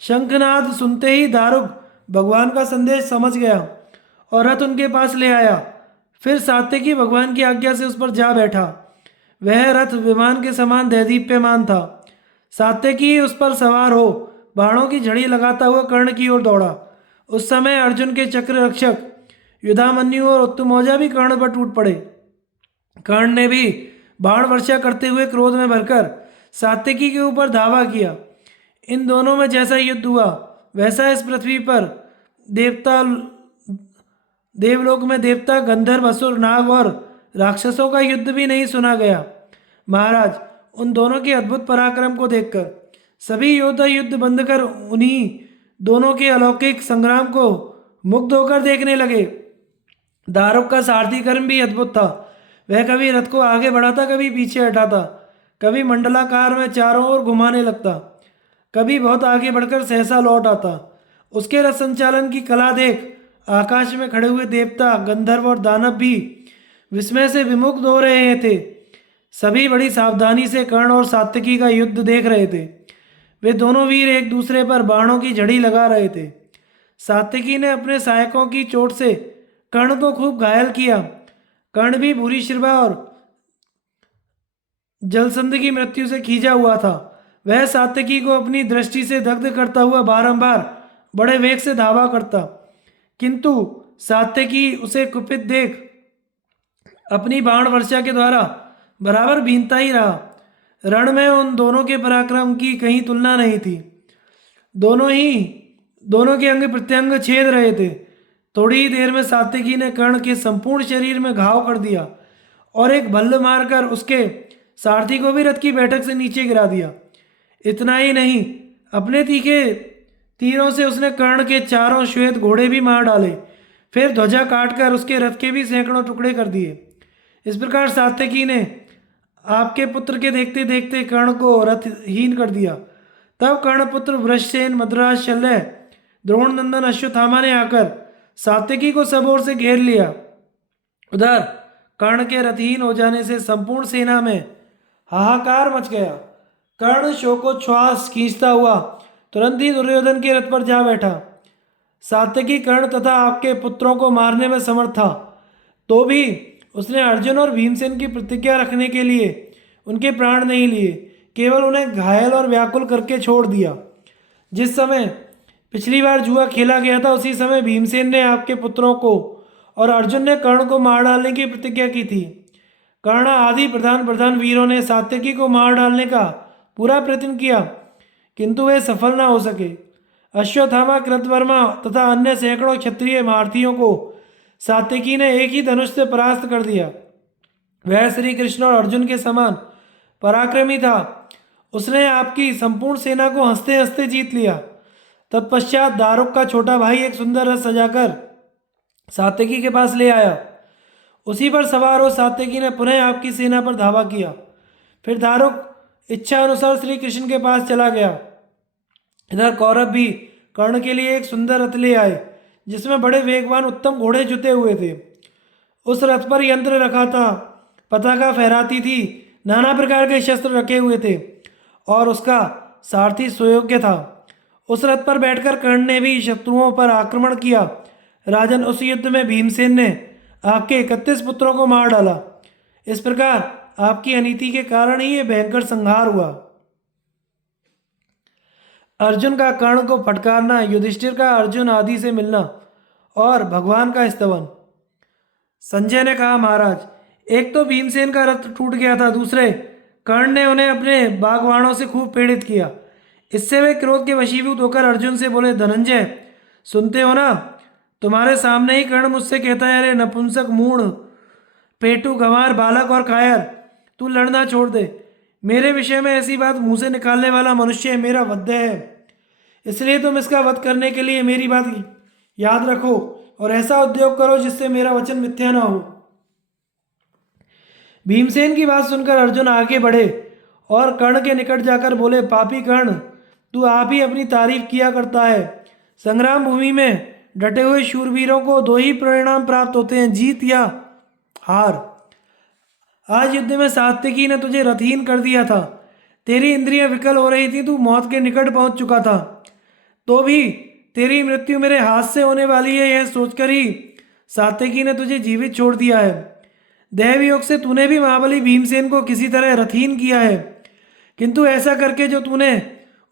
शंखनाद सुनते ही दारुक भगवान का संदेश समझ गया और रथ उनके पास ले आया। फिर सात्यकी भगवान की आज्ञा से उस पर जा बैठा। वह रथ विमान के समान दैदीप्यमान था। सात्यकी उस पर सवार हो बाणों की झड़ी लगाता हुआ कर्ण की ओर दौड़ा। उस समय अर्जुन के चक्र रक्षक युधामन्यु और उत्तमौजा भी कर्ण पर टूट पड़े। कर्ण ने भी बाण वर्षा करते हुए क्रोध में भरकर सात्यकी के ऊपर धावा किया। इन दोनों में जैसा युद्ध हुआ वैसा इस पृथ्वी पर देवलोक में देवता, गंधर्व, असुर, नाग और राक्षसों का युद्ध भी नहीं सुना गया। महाराज, उन दोनों के अद्भुत पराक्रम को देखकर सभी योद्धा युद्ध बंद कर उन्हीं दोनों के अलौकिक संग्राम को मुग्ध होकर देखने लगे। दारुक का सारथी कर्म भी अद्भुत था। वह कभी रथ को आगे बढ़ाता, कभी पीछे हटाता, कभी मंडलाकार में चारों ओर घुमाने लगता, कभी बहुत आगे बढ़कर सहसा लौट आता। उसके रथ संचालन की कला देख आकाश में खड़े हुए देवता, गंधर्व और दानव भी विस्मय से विमुग्ध हो रहे थे। सभी बड़ी सावधानी से कर्ण और सात्यकी का युद्ध देख रहे थे। वे दोनों वीर एक दूसरे पर बाणों की झड़ी लगा रहे थे। सात्यकी ने अपने सहायकों की चोट से कर्ण को खूब घायल किया। कर्ण भी बुरी शिरवा और जलसंध की मृत्यु से खींचा हुआ था। वह सात्यकी को अपनी दृष्टि से दग्ध करता हुआ बारंबार बड़े वेग से धावा करता, किंतु सात्यकी उसे कुपित देख अपनी बाण वर्षा के द्वारा बराबर बीनता ही रहा। रण में उन दोनों के पराक्रम की कहीं तुलना नहीं थी। दोनों के अंग प्रत्यंग छेद रहे थे। थोड़ी ही देर में सात्यकी ने कर्ण के संपूर्ण शरीर में घाव कर दिया और एक भल्ल मारकर उसके सारथी को भी रथ की बैठक से नीचे गिरा दिया। इतना ही नहीं, अपने तीखे तीरों से उसने कर्ण के चारों श्वेत घोड़े भी मार डाले। फिर ध्वजा काटकर उसके रथ के भी सैकड़ों टुकड़े कर दिए। इस प्रकार सात्यकी ने आपके पुत्र के देखते देखते कर्ण को रथहीन कर दिया। तब कर्णपुत्र वृषसेन, मद्रास, शल्य, द्रोण नंदन अश्वत्थामा ने आकर सात्यकी को सब ओर से घेर लिया। उधर कर्ण के रथहीन हो जाने से संपूर्ण सेना में हाहाकार मच गया। कर्ण शोकोच्छ्वास खींचता हुआ तुरंत ही दुर्योधन के रथ पर जा बैठा। सात्यकी कर्ण तथा आपके पुत्रों को मारने में समर्थ था, तो भी उसने अर्जुन और भीमसेन की प्रतिज्ञा रखने के लिए उनके प्राण नहीं लिए, केवल उन्हें घायल और व्याकुल करके छोड़ दिया। जिस समय पिछली बार जुआ खेला गया था, उसी समय भीमसेन ने आपके पुत्रों को और अर्जुन ने कर्ण को मार डालने की प्रतिज्ञा की थी। कर्ण आदि प्रधान प्रधान वीरों ने सात्यकी को मार डालने का पूरा प्रयत्न किया, किंतु वे सफल न हो सके। अश्वत्थामा, कृतवर्मा तथा अन्य सैकड़ों क्षत्रिय महारथियों को सात्यकी ने एक ही धनुष से परास्त कर दिया। वह श्री कृष्ण और अर्जुन के समान पराक्रमी था। उसने आपकी संपूर्ण सेना को हंसते हंसते जीत लिया। तत्पश्चात दारुक का छोटा भाई एक सुंदर रथ सजाकर सात्यकी के पास ले आया। उसी पर सवार हो सात्यकी ने पुनः आपकी सेना पर धावा किया। फिर दारुक इच्छा अनुसार श्री कृष्ण के पास चला गया। इधर कौरव भी कर्ण के लिए एक सुंदर रथ ले आए, जिसमें बड़े वेगवान उत्तम घोड़े जुते हुए थे। उस रथ पर यंत्र रखा था, पताका फहराती थी, नाना प्रकार के शस्त्र रखे हुए थे और उसका सारथी सुयोग्य था। उस रथ पर बैठकर कर्ण ने भी शत्रुओं पर आक्रमण किया। राजन, उस युद्ध में भीमसेन ने आपके 31 पुत्रों को मार डाला। इस प्रकार आपकी अनीति के कारण ही ये भयंकर संहार हुआ। अर्जुन का कर्ण को फटकारना, युधिष्ठिर का अर्जुन आदि से मिलना और भगवान का स्तवन। संजय ने कहा, महाराज, एक तो भीमसेन का रथ टूट गया था, दूसरे कर्ण ने उन्हें अपने बागवाणों से खूब पीड़ित किया। इससे वे क्रोध के वशीभूत होकर अर्जुन से बोले, धनंजय, सुनते हो ना, तुम्हारे सामने ही कर्ण मुझसे कहता है, अरे नपुंसक, मूढ़, पेटू, गंवार, बालक और कायर, तू लड़ना छोड़ दे। मेरे विषय में ऐसी बात मुंह से निकालने वाला मनुष्य मेरा वध्य है। इसलिए तुम इसका वध करने के लिए मेरी बात याद रखो और ऐसा उद्योग करो जिससे मेरा वचन मिथ्या न हो। भीमसेन की बात सुनकर अर्जुन आगे बढ़े और कर्ण के निकट जाकर बोले, पापी कर्ण, तू आप ही अपनी तारीफ किया करता है। संग्राम भूमि में डटे हुए शूरवीरों को दो ही परिणाम प्राप्त होते हैं, जीत या हार। आज युद्ध में सात्यकी ने तुझे रथहीन कर दिया था। तेरी इंद्रियां विकल हो रही थी, तू मौत के निकट पहुंच चुका था, तो भी तेरी मृत्यु मेरे हाथ से होने वाली है, यह सोचकर ही सात्यकी ने तुझे जीवित छोड़ दिया है। दैवयोग से तूने भी महाबली भीमसेन को किसी तरह रथहीन किया है, किंतु ऐसा करके जो तूने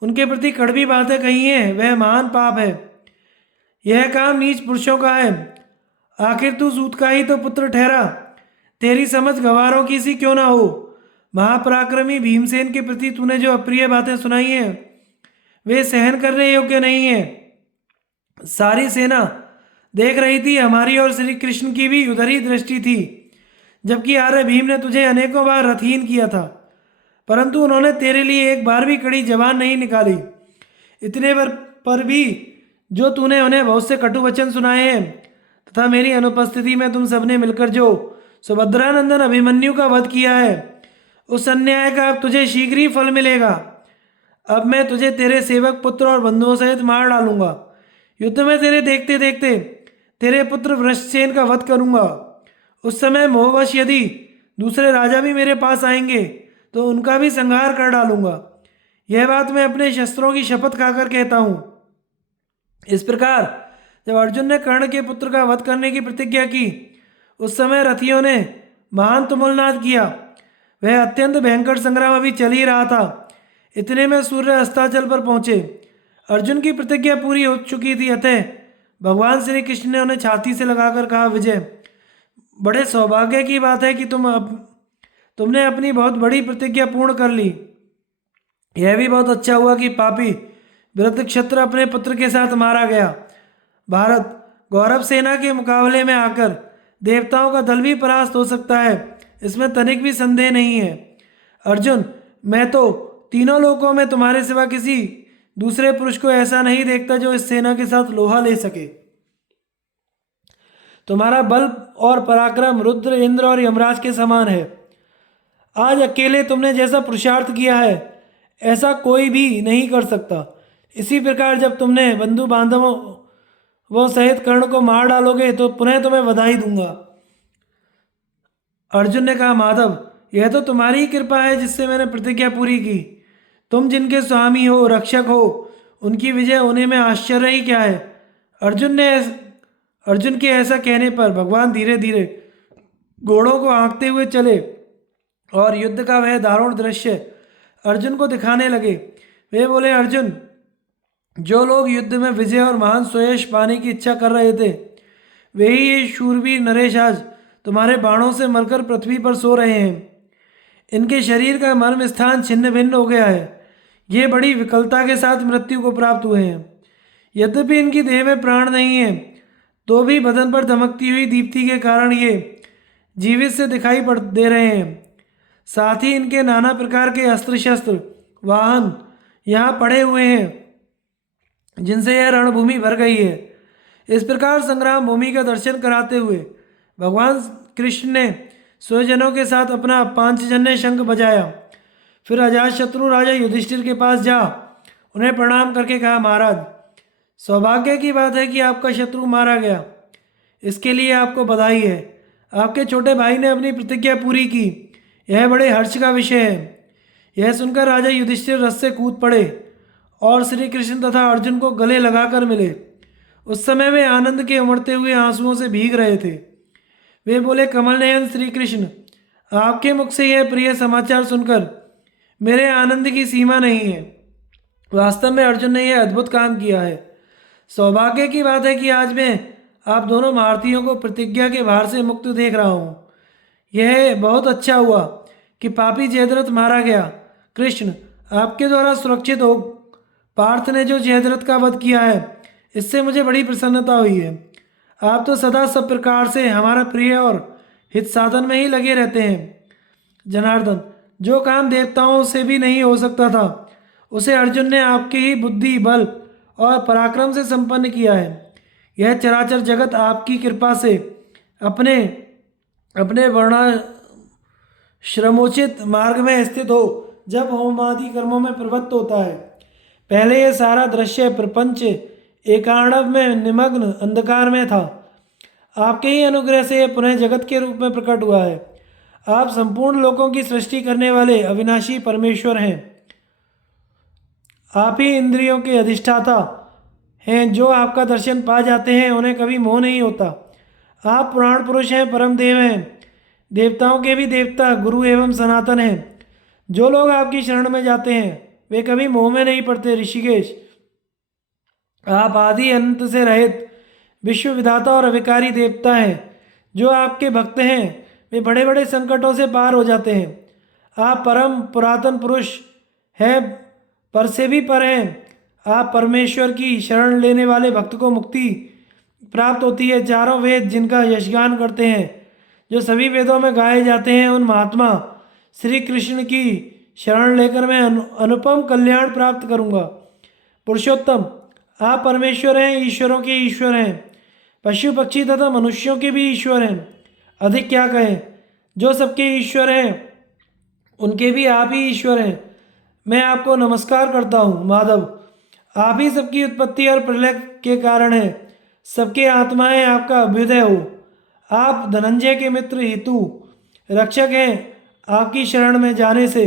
उनके प्रति कड़वी बातें कही हैं, वह महान पाप है। यह काम नीच पुरुषों का है। आखिर तू सूत का ही तो पुत्र ठहरा। तेरी समझ गंवारों की सी क्यों ना हो। महापराक्रमी भीमसेन के प्रति तूने जो अप्रिय बातें सुनाई हैं, वे सहन करने योग्य नहीं है। सारी सेना देख रही थी, हमारी और श्री कृष्ण की भी उधर ही दृष्टि थी, जबकि आर्य भीम ने तुझे अनेकों बार रथहीन किया था, परंतु उन्होंने तेरे लिए एक बार भी कड़ी जबान नहीं निकाली। इतने पर भी जो तूने उन्हें बहुत से कटु वचन सुनाए हैं तथा मेरी अनुपस्थिति में तुम सबने मिलकर जो सुभद्रानंदन अभिमन्यु का वध किया है, उस अन्याय का अब तुझे शीघ्र ही फल मिलेगा। अब मैं तुझे तेरे सेवक पुत्र और बंधुओं सहित मार डालूंगा। युद्ध में तेरे देखते देखते तेरे पुत्र वृषसेन का वध करूंगा। उस समय मोहवश यदि दूसरे राजा भी मेरे पास आएंगे तो उनका भी संहार कर डालूंगा। यह बात मैं अपने शस्त्रों की शपथ खाकर कहता हूँ। इस प्रकार जब अर्जुन ने कर्ण के पुत्र का वध करने की प्रतिज्ञा की, उस समय रथियों ने महान तुमुलनाद किया। वह अत्यंत भयंकर संग्राम अभी चल ही रहा था। इतने में सूर्य अस्ताचल पर पहुंचे। अर्जुन की प्रतिज्ञा पूरी हो चुकी थी, अतः भगवान श्री कृष्ण ने उन्हें छाती से लगाकर कहा, विजय, बड़े सौभाग्य की बात है कि तुमने अपनी बहुत बड़ी प्रतिज्ञा पूर्ण कर ली। यह भी बहुत अच्छा हुआ कि पापी वृत्रक्षत्र अपने पुत्र के साथ मारा गया। भारत गौरव सेना के मुकाबले में आकर देवताओं का दल भी परास्त हो सकता है, इसमें तनिक भी संदेह नहीं है। अर्जुन, मैं तो तीनों लोकों में तुम्हारे सिवा किसी दूसरे पुरुष को ऐसा नहीं देखता जो इस सेना के साथ लोहा ले सके। तुम्हारा बल और पराक्रम रुद्र, इंद्र और यमराज के समान है। आज अकेले तुमने जैसा पुरुषार्थ किया है ऐसा कोई भी नहीं कर सकता। इसी प्रकार जब तुमने बंधु बांधवों वो सहित कर्ण को मार डालोगे तो पुनः तुम्हें बधाई दूंगा। अर्जुन ने कहा, माधव, यह तो तुम्हारी ही कृपा है जिससे मैंने प्रतिज्ञा पूरी की। तुम जिनके स्वामी हो, रक्षक हो, उनकी विजय होने में आश्चर्य ही क्या है। अर्जुन के ऐसा कहने पर भगवान धीरे धीरे घोड़ों को हाँकते हुए चले और युद्ध का वह दारुण दृश्य अर्जुन को दिखाने लगे। वे बोले, अर्जुन, जो लोग युद्ध में विजय और महान सुयश पाने की इच्छा कर रहे थे, वे ही ये शूरवीर नरेश आज तुम्हारे बाणों से मरकर पृथ्वी पर सो रहे हैं। इनके शरीर का मर्म स्थान छिन्न भिन्न हो गया है। ये बड़ी विकलता के साथ मृत्यु को प्राप्त हुए हैं। यद्यपि इनकी देह में प्राण नहीं है, तो भी बदन पर धमकती हुई दीप्ति के कारण ये जीवित से दिखाई पड़ दे रहे हैं। साथ ही इनके नाना प्रकार के अस्त्र शस्त्र वाहन यहाँ पड़े हुए हैं जिनसे यह रणभूमि भर गई है। इस प्रकार संग्राम भूमि का दर्शन कराते हुए भगवान कृष्ण ने स्वजनों के साथ अपना पांचजन्य शंख बजाया। फिर अजातशत्रु राजा युधिष्ठिर के पास जा उन्हें प्रणाम करके कहा, महाराज, सौभाग्य की बात है कि आपका शत्रु मारा गया। इसके लिए आपको बधाई है। आपके छोटे भाई ने अपनी प्रतिज्ञा पूरी की, यह बड़े हर्ष का विषय है। यह सुनकर राजा युधिष्ठिर रथ से कूद पड़े और श्री कृष्ण तथा अर्जुन को गले लगाकर मिले। उस समय वे आनंद के उमड़ते हुए आंसुओं से भीग रहे थे। वे बोले, कमल नयन श्री कृष्ण, आपके मुख से यह प्रिय समाचार सुनकर मेरे आनंद की सीमा नहीं है। वास्तव में अर्जुन ने यह अद्भुत काम किया है। सौभाग्य की बात है कि आज मैं आप दोनों महारथियों को प्रतिज्ञा के भार से मुक्त देख रहा हूँ। यह बहुत अच्छा हुआ कि पापी जयद्रथ मारा गया। कृष्ण, आपके द्वारा सुरक्षित हो पार्थ ने जो जयद्रथ का वध किया है, इससे मुझे बड़ी प्रसन्नता हुई है। आप तो सदा सब प्रकार से हमारा प्रिय और हित साधन में ही लगे रहते हैं। जनार्दन, जो काम देवताओं से भी नहीं हो सकता था, उसे अर्जुन ने आपके ही बुद्धि, बल और पराक्रम से संपन्न किया है। यह चराचर जगत आपकी कृपा से अपने अपने वर्णाश्रमोचित मार्ग में स्थित हो जब होमादि कर्मों में प्रवृत्त होता है। पहले यह सारा दृश्य प्रपंच एकाणव में निमग्न अंधकार में था। आपके ही अनुग्रह से यह पुनः जगत के रूप में प्रकट हुआ है। आप संपूर्ण लोकों की सृष्टि करने वाले अविनाशी परमेश्वर हैं। आप ही इंद्रियों के अधिष्ठाता हैं। जो आपका दर्शन पा जाते हैं उन्हें कभी मोह नहीं होता। आप पुराण पुरुष हैं, परम देव हैं, देवताओं के भी देवता, गुरु एवं सनातन हैं। जो लोग आपकी शरण में जाते हैं वे कभी मोह में नहीं पड़ते। ऋषिकेश, आप आदि अनंत से रहित विश्व विधाता और अविकारी देवता हैं। जो आपके भक्त हैं वे बड़े बड़े संकटों से पार हो जाते हैं। आप परम पुरातन पुरुष हैं, पर से भी पर हैं। आप परमेश्वर की शरण लेने वाले भक्त को मुक्ति प्राप्त होती है। चारों वेद जिनका यशगान करते हैं, जो सभी वेदों में गाए जाते हैं, उन महात्मा श्री कृष्ण की शरण लेकर मैं अनुपम कल्याण प्राप्त करूंगा। पुरुषोत्तम, आप परमेश्वर हैं, ईश्वरों के ईश्वर हैं, पशु पक्षी तथा मनुष्यों के भी ईश्वर हैं। अधिक क्या कहें, जो सबके ईश्वर हैं उनके भी आप ही ईश्वर हैं। मैं आपको नमस्कार करता हूँ माधव। आप ही सबकी उत्पत्ति और प्रलय के कारण है। सबके आत्माएं आपका अभ्युदय हो। आप धनंजय के मित्र हेतु रक्षक हैं। आपकी शरण में जाने से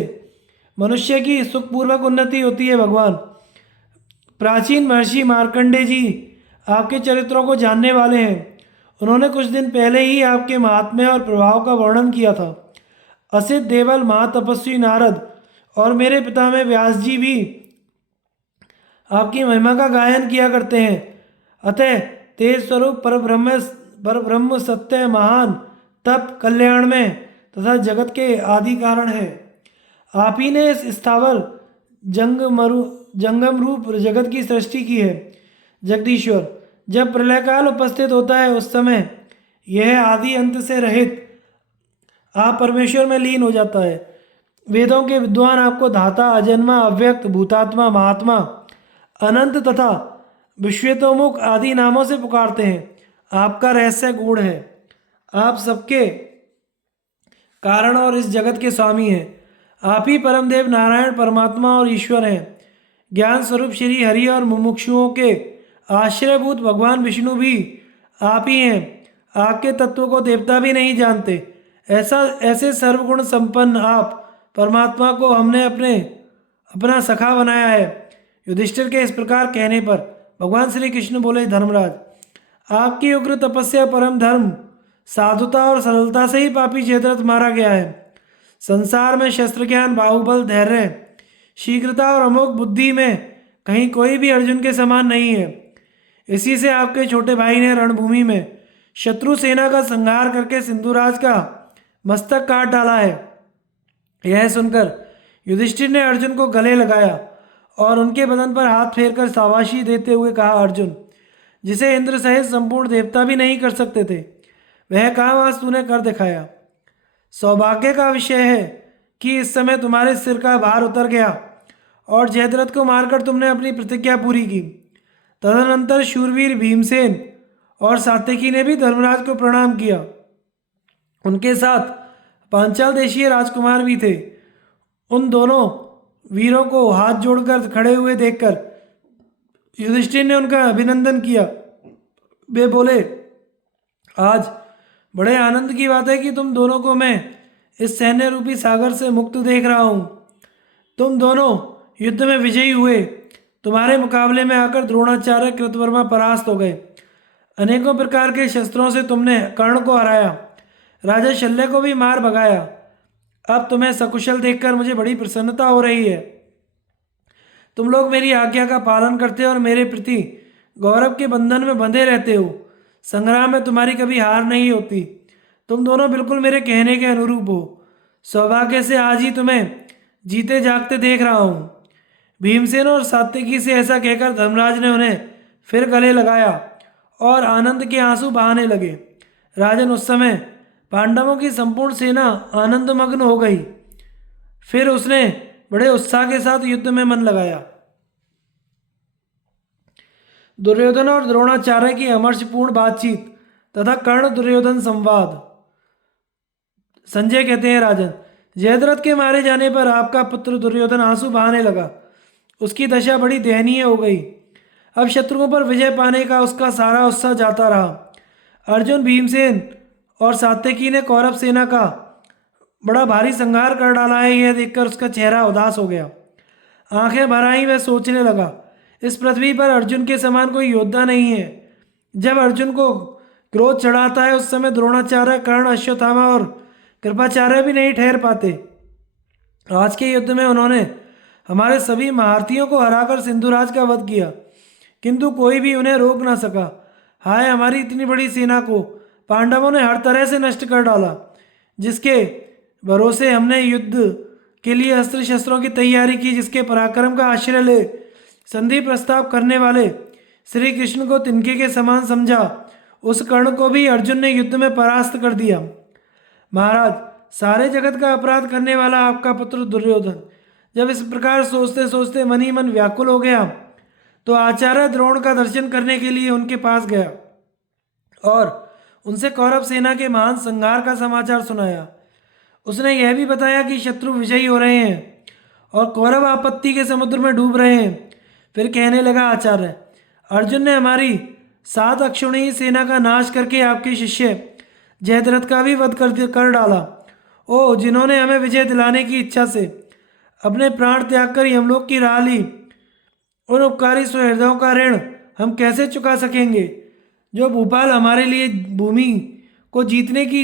मनुष्य की सुखपूर्वक उन्नति होती है भगवान। प्राचीन महर्षि मार्कंडे जी आपके चरित्रों को जानने वाले हैं। उन्होंने कुछ दिन पहले ही आपके महात्म्य और प्रभाव का वर्णन किया था। असित देवल महातपस्वी नारद और मेरे पिता में व्यास जी भी आपकी महिमा का गायन किया करते हैं। अतः तेज स्वरूप परब्रह्म सत्य महान तप कल्याण में तथा जगत के आदि कारण है। आप ही ने इस स्थावर जंगम रूप जगत की सृष्टि की है। जगदीश्वर, जब प्रलय काल उपस्थित होता है उस समय यह आदि अंत से रहित आप परमेश्वर में लीन हो जाता है। वेदों के विद्वान आपको धाता, अजन्मा, अव्यक्त, भूतात्मा, महात्मा, अनंत तथा विश्वेतोमुख आदि नामों से पुकारते हैं। आपका रहस्य गूढ़ है। आप सबके कारण और इस जगत के स्वामी हैं। आप ही परमदेव नारायण परमात्मा और ईश्वर हैं। ज्ञान स्वरूप श्री हरि और मुमुक्षुओं के आश्रयभूत भगवान विष्णु भी आप ही हैं। आपके तत्व को देवता भी नहीं जानते। ऐसे सर्वगुण संपन्न आप परमात्मा को हमने अपना सखा बनाया है। युधिष्ठिर के इस प्रकार कहने पर भगवान श्री कृष्ण बोले, धर्मराज, आपकी उग्र तपस्या, परम धर्म, साधुता और सरलता से ही पापी जयद्रथ मारा गया है। संसार में शस्त्र ज्ञान, बाहुबल, धैर्य, शीघ्रता और अमोघ बुद्धि में कहीं कोई भी अर्जुन के समान नहीं है। इसी से आपके छोटे भाई ने रणभूमि में शत्रु सेना का संहार करके सिंधुराज का मस्तक काट डाला है। यह सुनकर युधिष्ठिर ने अर्जुन को गले लगाया और उनके बदन पर हाथ फेरकर शाबाशी देते हुए कहा, अर्जुन, जिसे इंद्र सहित संपूर्ण देवता भी नहीं कर सकते थे, वह काम आज तूने कर दिखाया। सौभाग्य का विषय है कि इस समय तुम्हारे सिर का भार उतर गया और जयद्रथ को मारकर तुमने अपनी प्रतिज्ञा पूरी की। तदनंतर शूरवीर भीमसेन और सात्यकी ने भी धर्मराज को प्रणाम किया। उनके साथ पांचाल देशीय राजकुमार भी थे। उन दोनों वीरों को हाथ जोड़कर खड़े हुए देखकर युधिष्ठिर ने उनका अभिनंदन किया। वे बोले, आज बड़े आनंद की बात है कि तुम दोनों को मैं इस सैन्य रूपी सागर से मुक्त देख रहा हूँ। तुम दोनों युद्ध में विजयी हुए। तुम्हारे मुकाबले में आकर द्रोणाचार्य, कृतवर्मा परास्त हो गए। अनेकों प्रकार के शस्त्रों से तुमने कर्ण को हराया, राजा शल्य को भी मार भगाया। अब तुम्हें सकुशल देखकर मुझे बड़ी प्रसन्नता हो रही है। तुम लोग मेरी आज्ञा का पालन करते हो और मेरे प्रति गौरव के बंधन में बंधे रहते हो। संग्राम में तुम्हारी कभी हार नहीं होती। तुम दोनों बिल्कुल मेरे कहने के अनुरूप हो। सौभाग्य से आज ही तुम्हें जीते जागते देख रहा हूँ। भीमसेन और सात्यकी से ऐसा कहकर धर्मराज ने उन्हें फिर गले लगाया और आनंद के आंसू बहाने लगे। राजन, उस समय पांडवों की संपूर्ण सेना आनंदमग्न हो गई। फिर उसने बड़े उत्साह के साथ युद्ध में मन लगाया। दुर्योधन और द्रोणाचार्य की अमर्षपूर्ण बातचीत तथा कर्ण दुर्योधन संवाद। संजय कहते हैं, राजन, जयद्रथ के मारे जाने पर आपका पुत्र दुर्योधन आंसू बहाने लगा। उसकी दशा बड़ी दयनीय हो गई। अब शत्रुओं पर विजय पाने का उसका सारा उत्साह जाता रहा। अर्जुन, भीमसेन और सात्यकी ने कौरव सेना का बड़ा भारी संहार कर डाला है, यह देखकर उसका चेहरा उदास हो गया। आंखें भर आई, वह सोचने लगा, इस पृथ्वी पर अर्जुन के समान कोई योद्धा नहीं है। जब अर्जुन को क्रोध चढ़ाता है उस समय द्रोणाचार्य, कर्ण, अश्वत्थामा और कृपाचार्य भी नहीं ठहर पाते। आज के युद्ध में उन्होंने हमारे सभी महारथियों को हराकर सिंधुराज का वध किया, किंतु कोई भी उन्हें रोक ना सका। हाय, हमारी इतनी बड़ी सेना को पांडवों ने हर तरह से नष्ट कर डाला। जिसके भरोसे हमने युद्ध के लिए अस्त्र शस्त्रों की तैयारी की, जिसके पराक्रम का आश्रय ले संधि प्रस्ताव करने वाले श्री कृष्ण को तिनके के समान समझा, उस कर्ण को भी अर्जुन ने युद्ध में परास्त कर दिया। महाराज, सारे जगत का अपराध करने वाला आपका पुत्र दुर्योधन जब इस प्रकार सोचते सोचते मन ही मन व्याकुल हो गया तो आचार्य द्रोण का दर्शन करने के लिए उनके पास गया और उनसे कौरव सेना के महान संहार का समाचार सुनाया। उसने यह भी बताया कि शत्रु विजयी हो रहे हैं और कौरव आपत्ति के समुद्र में डूब रहे हैं। फिर कहने लगा आचार्य, अर्जुन ने हमारी 7 अक्षौहिणी सेना का नाश करके आपके शिष्य जयद्रथ का भी वध कर डाला। ओ जिन्होंने हमें विजय दिलाने की इच्छा से अपने प्राण त्याग कर यमलोक की राह ली, उन उपकारी सुहृदों का ऋण हम कैसे चुका सकेंगे। जो भूपाल हमारे लिए भूमि को जीतने की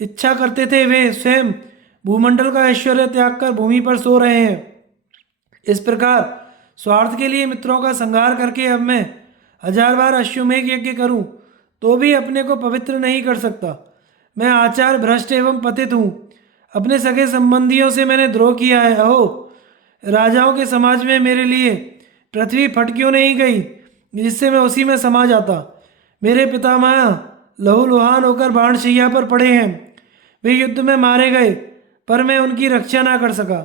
इच्छा करते थे, वे स्वयं भूमंडल का ऐश्वर्य त्याग कर भूमि पर सो रहे हैं। इस प्रकार स्वार्थ के लिए मित्रों का संहार करके अब मैं 1000 बार अश्वमेघ यज्ञ करूं तो भी अपने को पवित्र नहीं कर सकता। मैं आचार भ्रष्ट एवं पतित हूँ। अपने सगे संबंधियों से मैंने द्रोह किया है। अहो राजाओं के समाज में मेरे लिए पृथ्वी फट क्यों नहीं गई, जिससे मैं उसी में समा जाता। मेरे पितामह लहूलुहान होकर बाणशैया पर पड़े हैं। वे युद्ध में मारे गए, पर मैं उनकी रक्षा ना कर सका।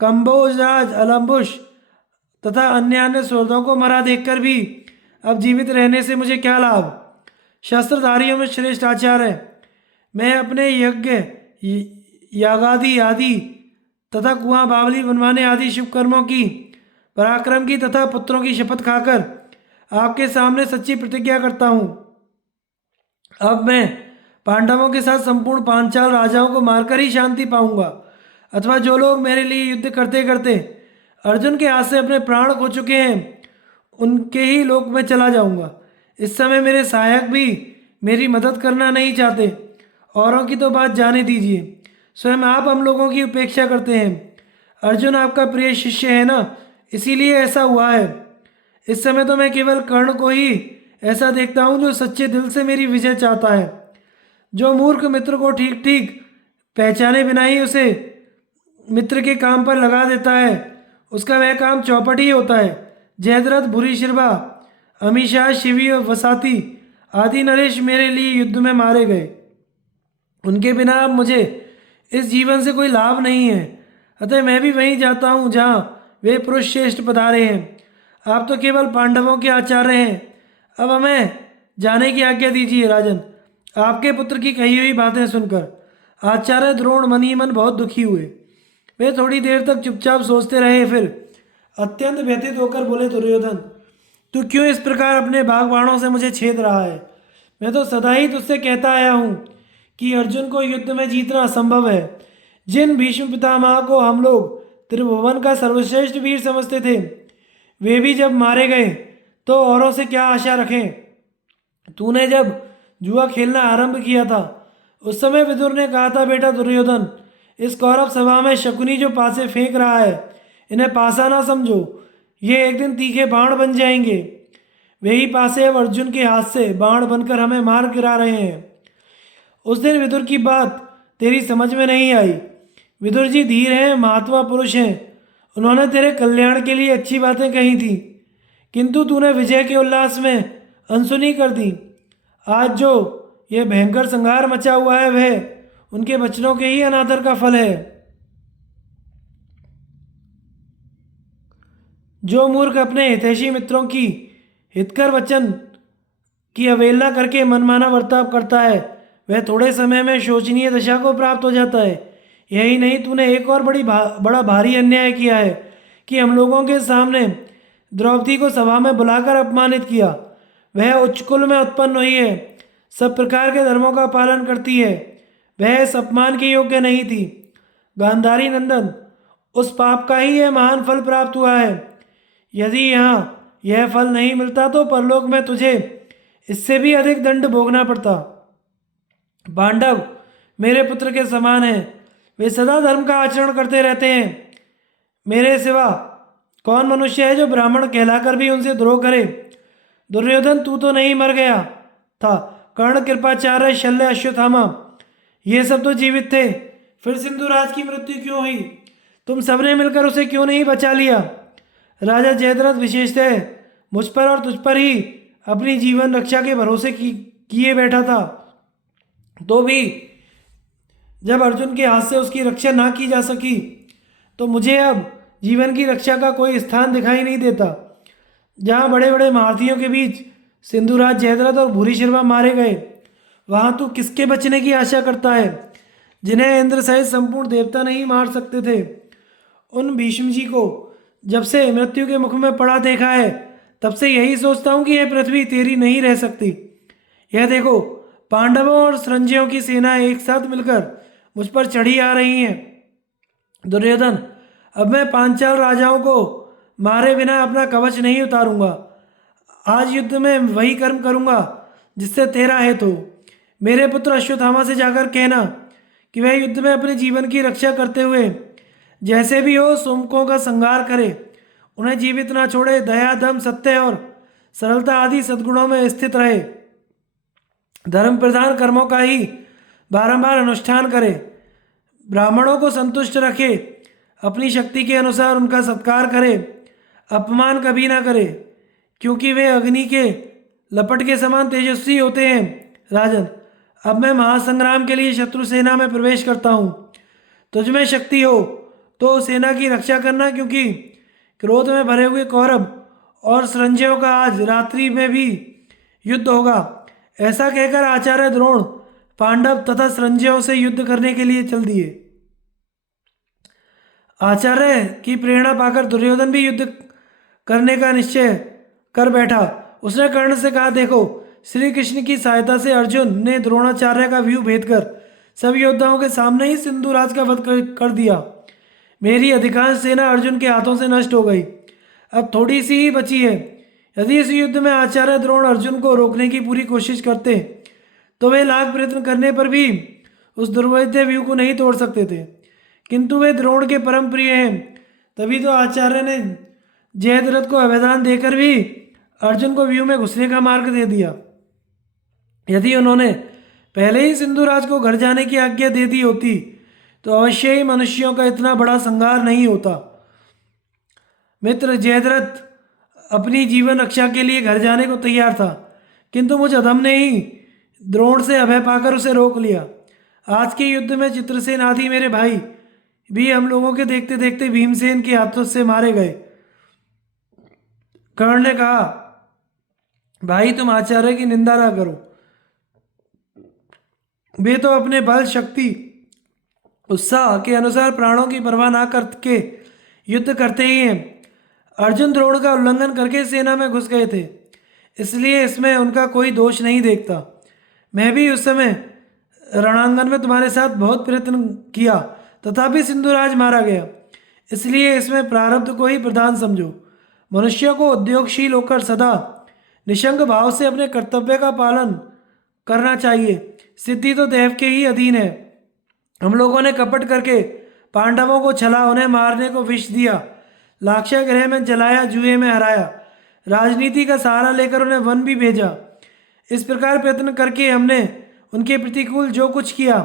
कंबोज राज अलम्बुश तथा अन्य अन्य सुहृदों को मरा देखकर भी अब जीवित रहने से मुझे क्या लाभ। शस्त्रधारियों में श्रेष्ठ आचार्य मैं अपने यज्ञ यागादि आदि तथा कुआं बावली बनवाने आदि शुभ कर्मों की, पराक्रम की तथा पुत्रों की शपथ खाकर आपके सामने सच्ची प्रतिज्ञा करता हूँ। अब मैं पांडवों के साथ संपूर्ण पांचाल राजाओं को मारकर ही शांति पाऊंगा, अथवा जो लोग मेरे लिए युद्ध करते करते अर्जुन के हाथ से अपने प्राण खो चुके हैं उनके ही लोक में चला जाऊंगा। इस समय मेरे सहायक भी मेरी मदद करना नहीं चाहते। औरों की तो बात जाने दीजिए, स्वयं आप हम लोगों की उपेक्षा करते हैं। अर्जुन आपका प्रिय शिष्य है ना, इसीलिए ऐसा हुआ है। इस समय तो मैं केवल कर्ण को ही ऐसा देखता हूँ जो सच्चे दिल से मेरी विजय चाहता है। जो मूर्ख मित्र को ठीक ठीक पहचाने बिना ही उसे मित्र के काम पर लगा देता है, उसका वह काम चौपट ही होता है। जयद्रथ, भूरिश्रवा, अमीषा, शिवी और वसाती आदि नरेश मेरे लिए युद्ध में मारे गए। उनके बिना अब मुझे इस जीवन से कोई लाभ नहीं है। अतः मैं भी वहीं जाता हूँ जहाँ वे पुरुष श्रेष्ठ पधारे हैं। आप तो केवल पांडवों के आचार्य हैं। अब हमें जाने की आज्ञा दीजिए राजन। आपके पुत्र की कही हुई बातें सुनकर आचार्य द्रोण मन ही मन बहुत दुखी हुए। वे थोड़ी देर तक चुपचाप सोचते रहे, फिर अत्यंत व्यथित होकर बोले, दुर्योधन तू क्यों इस प्रकार अपने बागबाणों से मुझे छेद रहा है। मैं तो सदा ही तुझसे कहता आया हूँ कि अर्जुन को युद्ध में जीतना असंभव है। जिन भीष्म पितामह को हम लोग त्रिभुवन का सर्वश्रेष्ठ वीर समझते थे, वे भी जब मारे गए तो औरों से क्या आशा रखें। तूने जब जुआ खेलना आरंभ किया था उस समय विदुर ने कहा था, बेटा दुर्योधन इस कौरव सभा में शकुनी जो पासे फेंक रहा है, इन्हें पासा ना समझो, ये एक दिन तीखे बाण बन जाएंगे। वही पासे अब अर्जुन के हाथ से बाण बनकर हमें मार गिरा रहे हैं। उस दिन विदुर की बात तेरी समझ में नहीं आई। विदुर जी धीर हैं, महात्मा पुरुष हैं, उन्होंने तेरे कल्याण के लिए अच्छी बातें कही थी, किंतु तूने विजय के उल्लास में अनसुनी कर दी। आज जो यह भयंकर संहार मचा हुआ है वह उनके वचनों के ही अनादर का फल है। जो मूर्ख अपने हितैषी मित्रों की हितकर वचन की अवहेलना करके मनमाना बर्ताव करता है, वह थोड़े समय में शोचनीय दशा को प्राप्त हो जाता है। यही नहीं, तूने एक और बड़ा भारी अन्याय किया है कि हम लोगों के सामने द्रौपदी को सभा में बुलाकर अपमानित किया। वह उच्च कुल में उत्पन्न हुई है, सब प्रकार के धर्मों का पालन करती है, वह इस अपमान के योग्य नहीं थी। गांधारी नंदन, उस पाप का ही यह महान फल प्राप्त हुआ है। यदि यहाँ यह फल नहीं मिलता तो परलोक में तुझे इससे भी अधिक दंड भोगना पड़ता। पांडव मेरे पुत्र के समान हैं, वे सदा धर्म का आचरण करते रहते हैं। मेरे सिवा कौन मनुष्य है जो ब्राह्मण कहलाकर भी उनसे द्रोह करे। दुर्योधन तू तो नहीं मर गया था, कर्ण, कृपाचार्य, शल्य, अश्वत्थामा ये सब तो जीवित थे, फिर सिंधुराज की मृत्यु क्यों हुई। तुम सबने मिलकर उसे क्यों नहीं बचा लिया। राजा जयद्रथ विशेषतः मुझ पर और तुझ पर ही अपनी जीवन रक्षा के भरोसे किए बैठा था, तो भी जब अर्जुन के हाथ से उसकी रक्षा ना की जा सकी तो मुझे अब जीवन की रक्षा का कोई स्थान दिखाई नहीं देता। जहाँ बड़े बड़े महारथियों के बीच सिंधुराज, जयद्रथ और भूरिश्रवा मारे गए, वहाँ तू किसके बचने की आशा करता है, जिन्हें इंद्र सहित संपूर्ण देवता नहीं मार सकते थे। उन भीष्म जी को जब से मृत्यु के मुख में पड़ा देखा है, तब से यही सोचता हूँ कि यह पृथ्वी तेरी नहीं रह सकती। यह देखो, पांडवों और संजयों की सेना एक साथ मिलकर मुझ पर चढ़ी आ रही है। दुर्योधन, अब मैं पांचाल राजाओं को मारे बिना अपना कवच नहीं उतारूंगा। आज युद्ध में वही कर्म करूंगा जिससे तेरा हित हो। मेरे पुत्र अश्वत्थामा से जाकर कहना कि वह युद्ध में अपने जीवन की रक्षा करते हुए जैसे भी हो सोमकों का संहार करे, उन्हें जीवित ना छोड़े, दया, दम, सत्य और सरलता आदि सद्गुणों में स्थित रहे, धर्म प्रधान कर्मों का ही बारंबार अनुष्ठान करे, ब्राह्मणों को संतुष्ट रखे, अपनी शक्ति के अनुसार उनका सत्कार करे, अपमान कभी ना करे, क्योंकि वे अग्नि के लपट के समान तेजस्वी होते हैं। राजन, अब मैं महासंग्राम के लिए शत्रु सेना में प्रवेश करता हूँ। तुझ में शक्ति हो तो सेना की रक्षा करना, क्योंकि क्रोध में भरे हुए कौरव और संजयों का आज रात्रि में भी युद्ध होगा। ऐसा कहकर आचार्य द्रोण पांडव तथा संजयों से युद्ध करने के लिए चल दिए। आचार्य की प्रेरणा पाकर दुर्योधन भी युद्ध करने का निश्चय कर बैठा। उसने कर्ण से कहा, देखो, श्री कृष्ण की सहायता से अर्जुन ने द्रोणाचार्य का व्यू भेद कर सब योद्धाओं के सामने ही सिंधुराज का वध कर दिया। मेरी अधिकांश सेना अर्जुन के हाथों से नष्ट हो गई, अब थोड़ी सी ही बची है। यदि इस युद्ध में आचार्य द्रोण अर्जुन को रोकने की पूरी कोशिश करते तो वे लाख प्रयत्न करने पर भी उस दुर्भेद्य व्यू को नहीं तोड़ सकते थे, किंतु वे द्रोण के परम प्रिय हैं। तभी तो आचार्य ने जयद्रथ को अवधान देकर भी अर्जुन को व्यू में घुसने का मार्ग दे दिया। यदि उन्होंने पहले ही सिंधुराज को घर जाने की आज्ञा दे दी होती तो अवश्य ही मनुष्यों का इतना बड़ा संहार नहीं होता। मित्र जयद्रथ अपनी जीवन रक्षा के लिए घर जाने को तैयार था, किंतु मुझ अधम ने ही द्रोण से अभय पाकर उसे रोक लिया। आज के युद्ध में चित्रसेन आदि मेरे भाई भी हम लोगों के देखते देखते भीमसेन के हाथों से मारे गए। कर्ण ने कहा, भाई तुम आचार्य की निंदा ना करो, वे तो अपने बल, शक्ति, उत्साह के अनुसार प्राणों की परवाह ना करके युद्ध करते ही हैं। अर्जुन द्रोण का उल्लंघन करके सेना में घुस गए थे, इसलिए इसमें उनका कोई दोष नहीं देखता। मैं भी उस समय रणांगन में तुम्हारे साथ बहुत प्रयत्न किया, तथापि सिंधुराज मारा गया, इसलिए इसमें प्रारब्ध को ही प्रधान समझो। मनुष्य को उद्योगशील होकर सदा निशंक भाव से अपने कर्तव्य का पालन करना चाहिए। सिद्धि तो देव के ही अधीन है। हम लोगों ने कपट करके पांडवों को छला, उन्हें मारने को विष दिया, लाक्षा गृह में जलाया, जुए में हराया, राजनीति का सहारा लेकर उन्हें वन भी भेजा। इस प्रकार प्रयत्न करके हमने उनके प्रतिकूल जो कुछ किया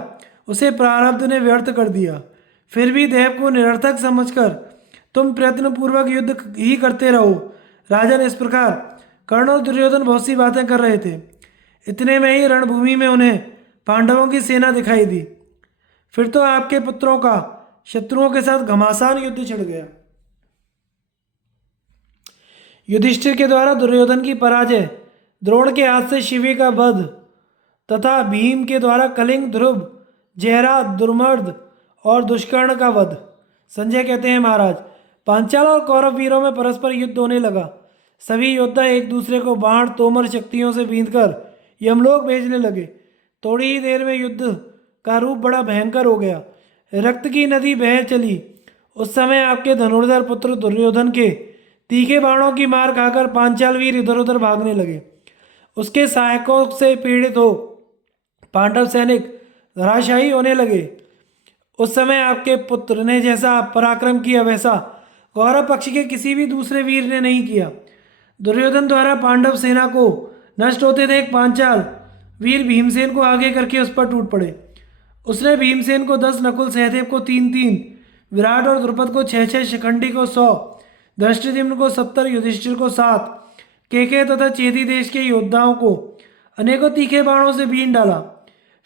उसे प्रारब्ध ने व्यर्थ कर दिया। फिर भी देव को निरर्थक समझकर तुम प्रयत्न पूर्वक युद्ध ही करते रहो। राजन, इस प्रकार कर्ण और दुर्योधन बहुत सी बातें कर रहे थे। इतने में ही रणभूमि में उन्हें पांडवों की सेना दिखाई दी। फिर तो आपके पुत्रों का शत्रुओं के साथ घमासान युद्ध छिड़ गया। युधिष्ठिर के द्वारा दुर्योधन की पराजय, द्रोण के हाथ से शिवी का वध तथा भीम के द्वारा कलिंग, ध्रुव, जयरा, दुर्मर्द और दुष्कर्ण का वध। संजय कहते हैं, महाराज, पांचाल और कौरव वीरों में परस्पर युद्ध होने लगा। सभी योद्धा एक दूसरे को बाण, तोमर शक्तियों से बींधकर यमलोक भेजने लगे। थोड़ी ही देर में युद्ध का रूप बड़ा भयंकर हो गया। रक्त की नदी बह चली। उस समय आपके धनुर्धर पुत्र दुर्योधन के तीखे बाणों की मार खाकर पांचाल वीर इधर उधर भागने लगे। उसके सहायकों से पीड़ित हो पांडव सैनिक धराशायी होने लगे। उस समय आपके पुत्र ने जैसा पराक्रम किया वैसा कौरव पक्ष के किसी भी दूसरे वीर ने नहीं किया। दुर्योधन द्वारा पांडव सेना को नष्ट होते देख पांचाल वीर भीमसेन को आगे करके उस पर टूट पड़े। उसने भीमसेन को 10, नकुल सहदेव को 3-3, विराट और द्रुपद को 6-6, शिखंडी को 100, धृष्टद्युम्न को 70, युधिष्ठिर को 7, केके तथा चेदी देश के योद्धाओं को अनेकों तीखे बाणों से बीन डाला।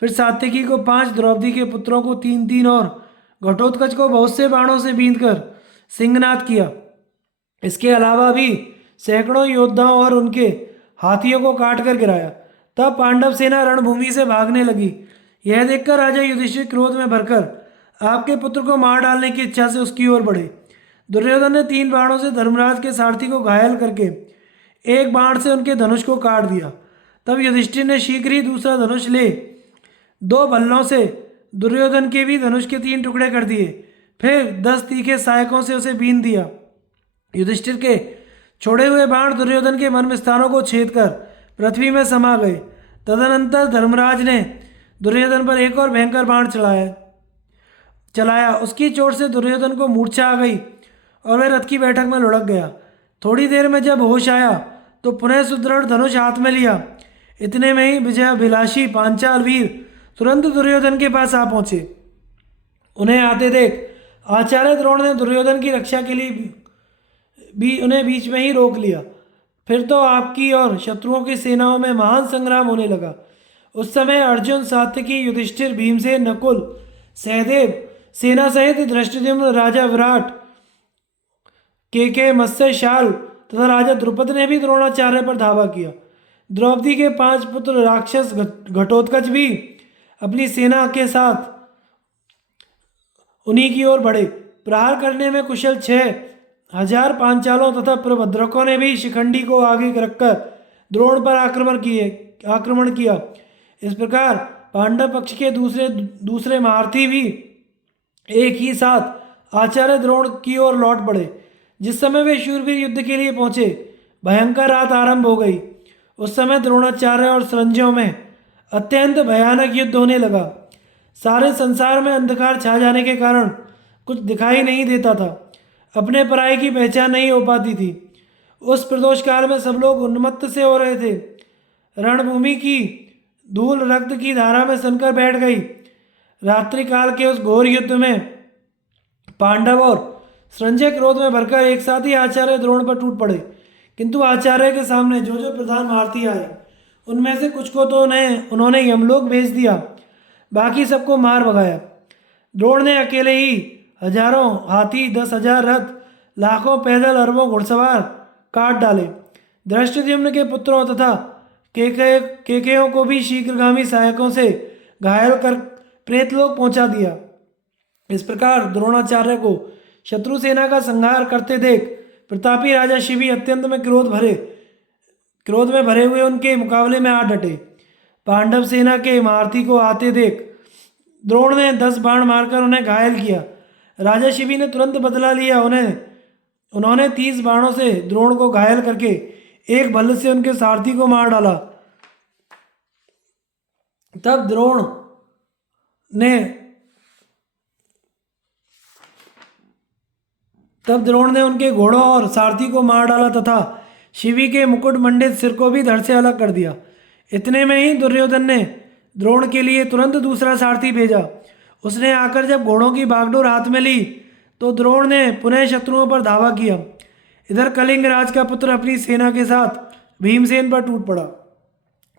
फिर सात्यकी को 5, द्रौपदी के पुत्रों को 3-3 और घटोत्कच को बहुत से बाणों से बींधकर सिंहनाद किया। इसके अलावा भी सैकड़ों योद्धाओं और उनके हाथियों को काट कर गिराया। तब पांडव सेना रणभूमि से भागने लगी। यह देखकर राजा युधिष्ठिर क्रोध में भरकर आपके पुत्र को मार डालने की इच्छा से उसकी ओर बढ़े। दुर्योधन ने 3 बाणों से धर्मराज के सारथी को घायल करके एक बाण से उनके धनुष को काट दिया। तब युधिष्ठिर ने शीघ्र ही दूसरा धनुष ले 2 भल्लों से दुर्योधन के भी धनुष के 3 टुकड़े कर दिए। फिर 10 तीखे सहायकों से उसे बीन दिया। युधिष्ठिर के छोड़े हुए बाण दुर्योधन के मर्म स्थानों को छेद कर पृथ्वी में समा गए। तदनंतर धर्मराज ने दुर्योधन पर एक और भयंकर बाण चलाया। उसकी चोट से दुर्योधन को मूर्छा आ गई और वह रथ की बैठक में लुढ़क गया। थोड़ी देर में जब होश आया तो पुनः सुदृढ़ धनुष हाथ में लिया। इतने में ही विजयाभिलाषी पांचाल वीर तुरंत दुर्योधन के पास आ पहुंचे। उन्हें आते देख आचार्य द्रोण ने दुर्योधन की रक्षा के लिए भी उन्हें बीच में ही रोक लिया। फिर तो आपकी और शत्रुओं की सेनाओं में महान संग्राम होने लगा। उस समय अर्जुन, सात्यकी, युधिष्ठिर, भीमसेन, नकुल, सहदेव सेना सहित धृष्टद्युम्न, राजा विराट, केकय, मत्स्य, शाल तथा राजा द्रुपद ने भी द्रोणाचार्य पर धावा किया। द्रौपदी के 5 पुत्र राक्षस घटोत्कच भी अपनी सेना के साथ उन्हीं की ओर बढ़े। प्रहार करने में कुशल 6000 पांचालों तथा प्रभद्रकों ने भी शिखंडी को आगे रखकर द्रोण पर आक्रमण किया। इस प्रकार पांडव पक्ष के दूसरे महारथी भी एक ही साथ आचार्य द्रोण की ओर लौट पड़े। जिस समय वे शूरवीर युद्ध के लिए पहुंचे, भयंकर रात आरंभ हो गई। उस समय द्रोणाचार्य और संजयों में अत्यंत भयानक युद्ध होने लगा। सारे संसार में अंधकार छा जाने के कारण कुछ दिखाई नहीं देता था। अपने पराये की पहचान नहीं हो पाती थी। उस प्रदोष काल में सब लोग उन्मत्त से हो रहे थे। रणभूमि की धूल रक्त की धारा में सनकर बैठ गई। रात्रि काल के उस घोर युद्ध में पांडव और संजय क्रोध में भरकर एक साथ ही आचार्य द्रोण पर टूट पड़े। किंतु आचार्य के सामने जो जो प्रधान महारथी आए, उनमें से कुछ को तो उन्होंने यमलोक भेज दिया, बाकी सबको मार भगाया। द्रोण ने अकेले ही हजारों हाथी, 10,000 रथ, लाखों पैदल, अरबों घुड़सवार काट डाले। धृष्टद्युम्न के पुत्रों तथा केकयों को भी शीघ्रगामी सहायकों से घायल कर प्रेतलोक पहुंचा दिया। इस प्रकार द्रोणाचार्य को शत्रु सेना का संहार करते देख प्रतापी राजा शिवी अत्यंत में क्रोध में भरे हुए उनके मुकाबले में आ डटे। पांडव सेना के महारथी को आते देख द्रोण ने 10 बाण मारकर उन्हें घायल किया। राजा शिवी ने तुरंत बदला लिया। उन्होंने 30 बाणों से द्रोण को घायल करके एक भल्ल से उनके सारथी को मार डाला। तब द्रोण ने उनके घोड़ों और सारथी को मार डाला तथा शिवी के मुकुट मंडित सिर को भी धड़ से अलग कर दिया। इतने में ही दुर्योधन ने द्रोण के लिए तुरंत दूसरा सारथी भेजा। उसने आकर जब घोड़ों की बागडोर हाथ में ली तो द्रोण ने पुनः शत्रुओं पर धावा किया। इधर कलिंग राज का पुत्र अपनी सेना के साथ भीमसेन पर टूट पड़ा।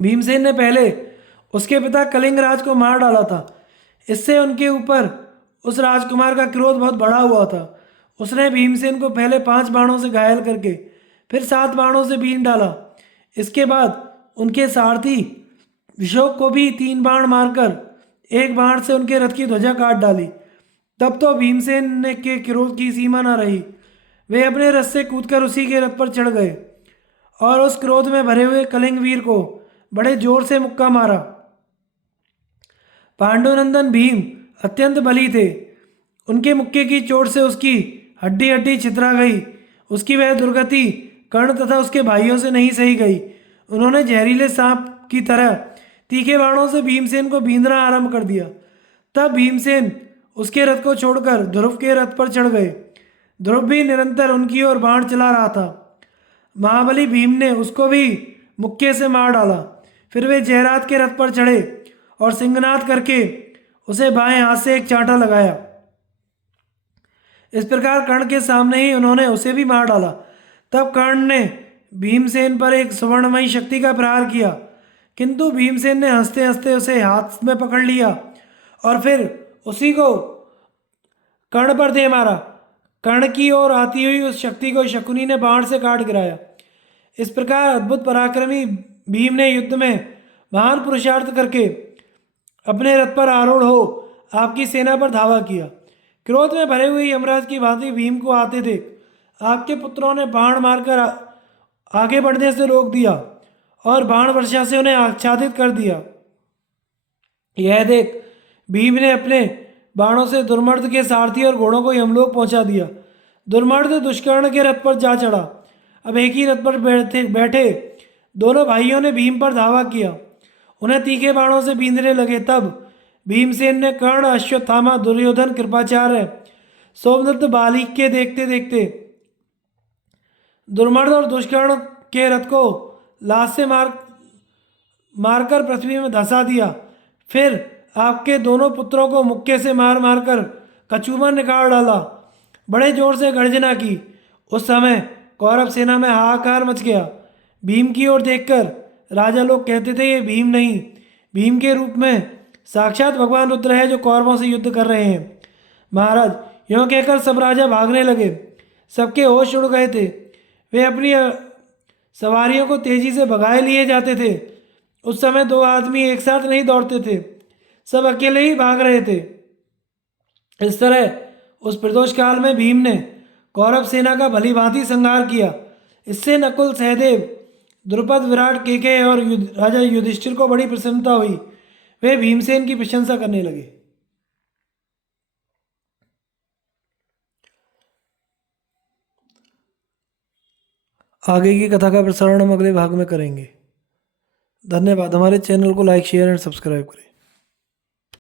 भीमसेन ने पहले उसके पिता कलिंग राज को मार डाला था। इससे उनके ऊपर उस राजकुमार का क्रोध बहुत बढ़ा हुआ था। उसने भीमसेन को पहले 5 बाणों से घायल करके फिर 7 बाणों से बीन डाला। इसके बाद उनके सारथी विशोक को भी 3 बाण मारकर एक बाण से उनके रथ की ध्वजा काट डाली। तब तो भीमसेन के क्रोध की सीमा न रही। वे अपने रथ से कूदकर उसी के रथ पर चढ़ गए और उस क्रोध में भरे हुए कलिंग वीर को बड़े जोर से मुक्का मारा। पांडुनंदन भीम अत्यंत बली थे। उनके मुक्के की चोट से उसकी हड्डी हड्डी छितरा गई। उसकी वह दुर्गति कर्ण तथा उसके भाइयों से नहीं सही गई। उन्होंने जहरीले सांप की तरह तीखे बाणों से भीमसेन को बींधना आरंभ कर दिया। तब भीमसेन उसके रथ को छोड़कर ध्रुव के रथ पर चढ़ गए। ध्रुव भी निरंतर उनकी ओर बाण चला रहा था। महाबली भीम ने उसको भी मुक्के से मार डाला। फिर वे जयरात के रथ पर चढ़े और सिंहनाद करके उसे बाएं हाथ से एक चांटा लगाया। इस प्रकार कर्ण के सामने ही उन्होंने उसे भी मार डाला। तब कर्ण ने भीमसेन पर एक सुवर्णमयी शक्ति का प्रहार किया, किंतु भीमसेन ने हंसते हंसते उसे हाथ में पकड़ लिया और फिर उसी को कर्ण पर दे मारा। कर्ण की ओर आती हुई उस शक्ति को शकुनी ने बाण से काट गिराया। इस प्रकार अद्भुत पराक्रमी भीम ने युद्ध में महान पुरुषार्थ करके अपने रथ पर आरूढ़ हो आपकी सेना पर धावा किया। क्रोध में भरे हुए यमराज की भांति भीम को आते देख आपके पुत्रों ने बाण मारकर आगे बढ़ने से रोक दिया और बाण वर्षा से उन्हें आच्छादित कर दिया। यह देख भीम ने अपने बाणों से दुर्मर्द के सारथी और घोड़ों को यमलोक पहुंचा दिया। दुर्मर्द दुष्कर्ण के रथ पर जा चढ़ा। अब एक ही रथ पर बैठे दोनों भाइयों ने भीम पर धावा किया, उन्हें तीखे बाणों से बींधने लगे। तब भीमसेन ने कर्ण, अश्वत्थामा, दुर्योधन, कृपाचार्य, सोमदत्त, बालिक के देखते देखते दुर्मर्द और दुष्कर्ण के रथ को लाश से मारकर पृथ्वी में धंसा दिया। फिर आपके दोनों पुत्रों को मुक्के से मार मारकर कचूमर निकाल डाला। बड़े जोर से गर्जना की। उस समय कौरव सेना में हाहाकार मच गया। भीम की ओर देखकर राजा लोग कहते थे, ये भीम नहीं, भीम के रूप में साक्षात भगवान रुद्र है जो कौरवों से युद्ध कर रहे हैं। महाराज, यूँ कहकर सब राजा भागने लगे। सबके होश उड़ गए थे। वे अपनी सवारियों को तेजी से भगाए लिए जाते थे। उस समय दो आदमी एक साथ नहीं दौड़ते थे, सब अकेले ही भाग रहे थे। इस तरह उस प्रदोष काल में भीम ने कौरव सेना का भली भांति संहार किया। इससे नकुल, सहदेव, द्रुपद, विराट, केकय और राजा युधिष्ठिर को बड़ी प्रसन्नता हुई। वे भीमसेन की प्रशंसा करने लगे। आगे की कथा का प्रसारण हम अगले भाग में करेंगे। धन्यवाद। हमारे चैनल को लाइक, शेयर एंड सब्सक्राइब करें।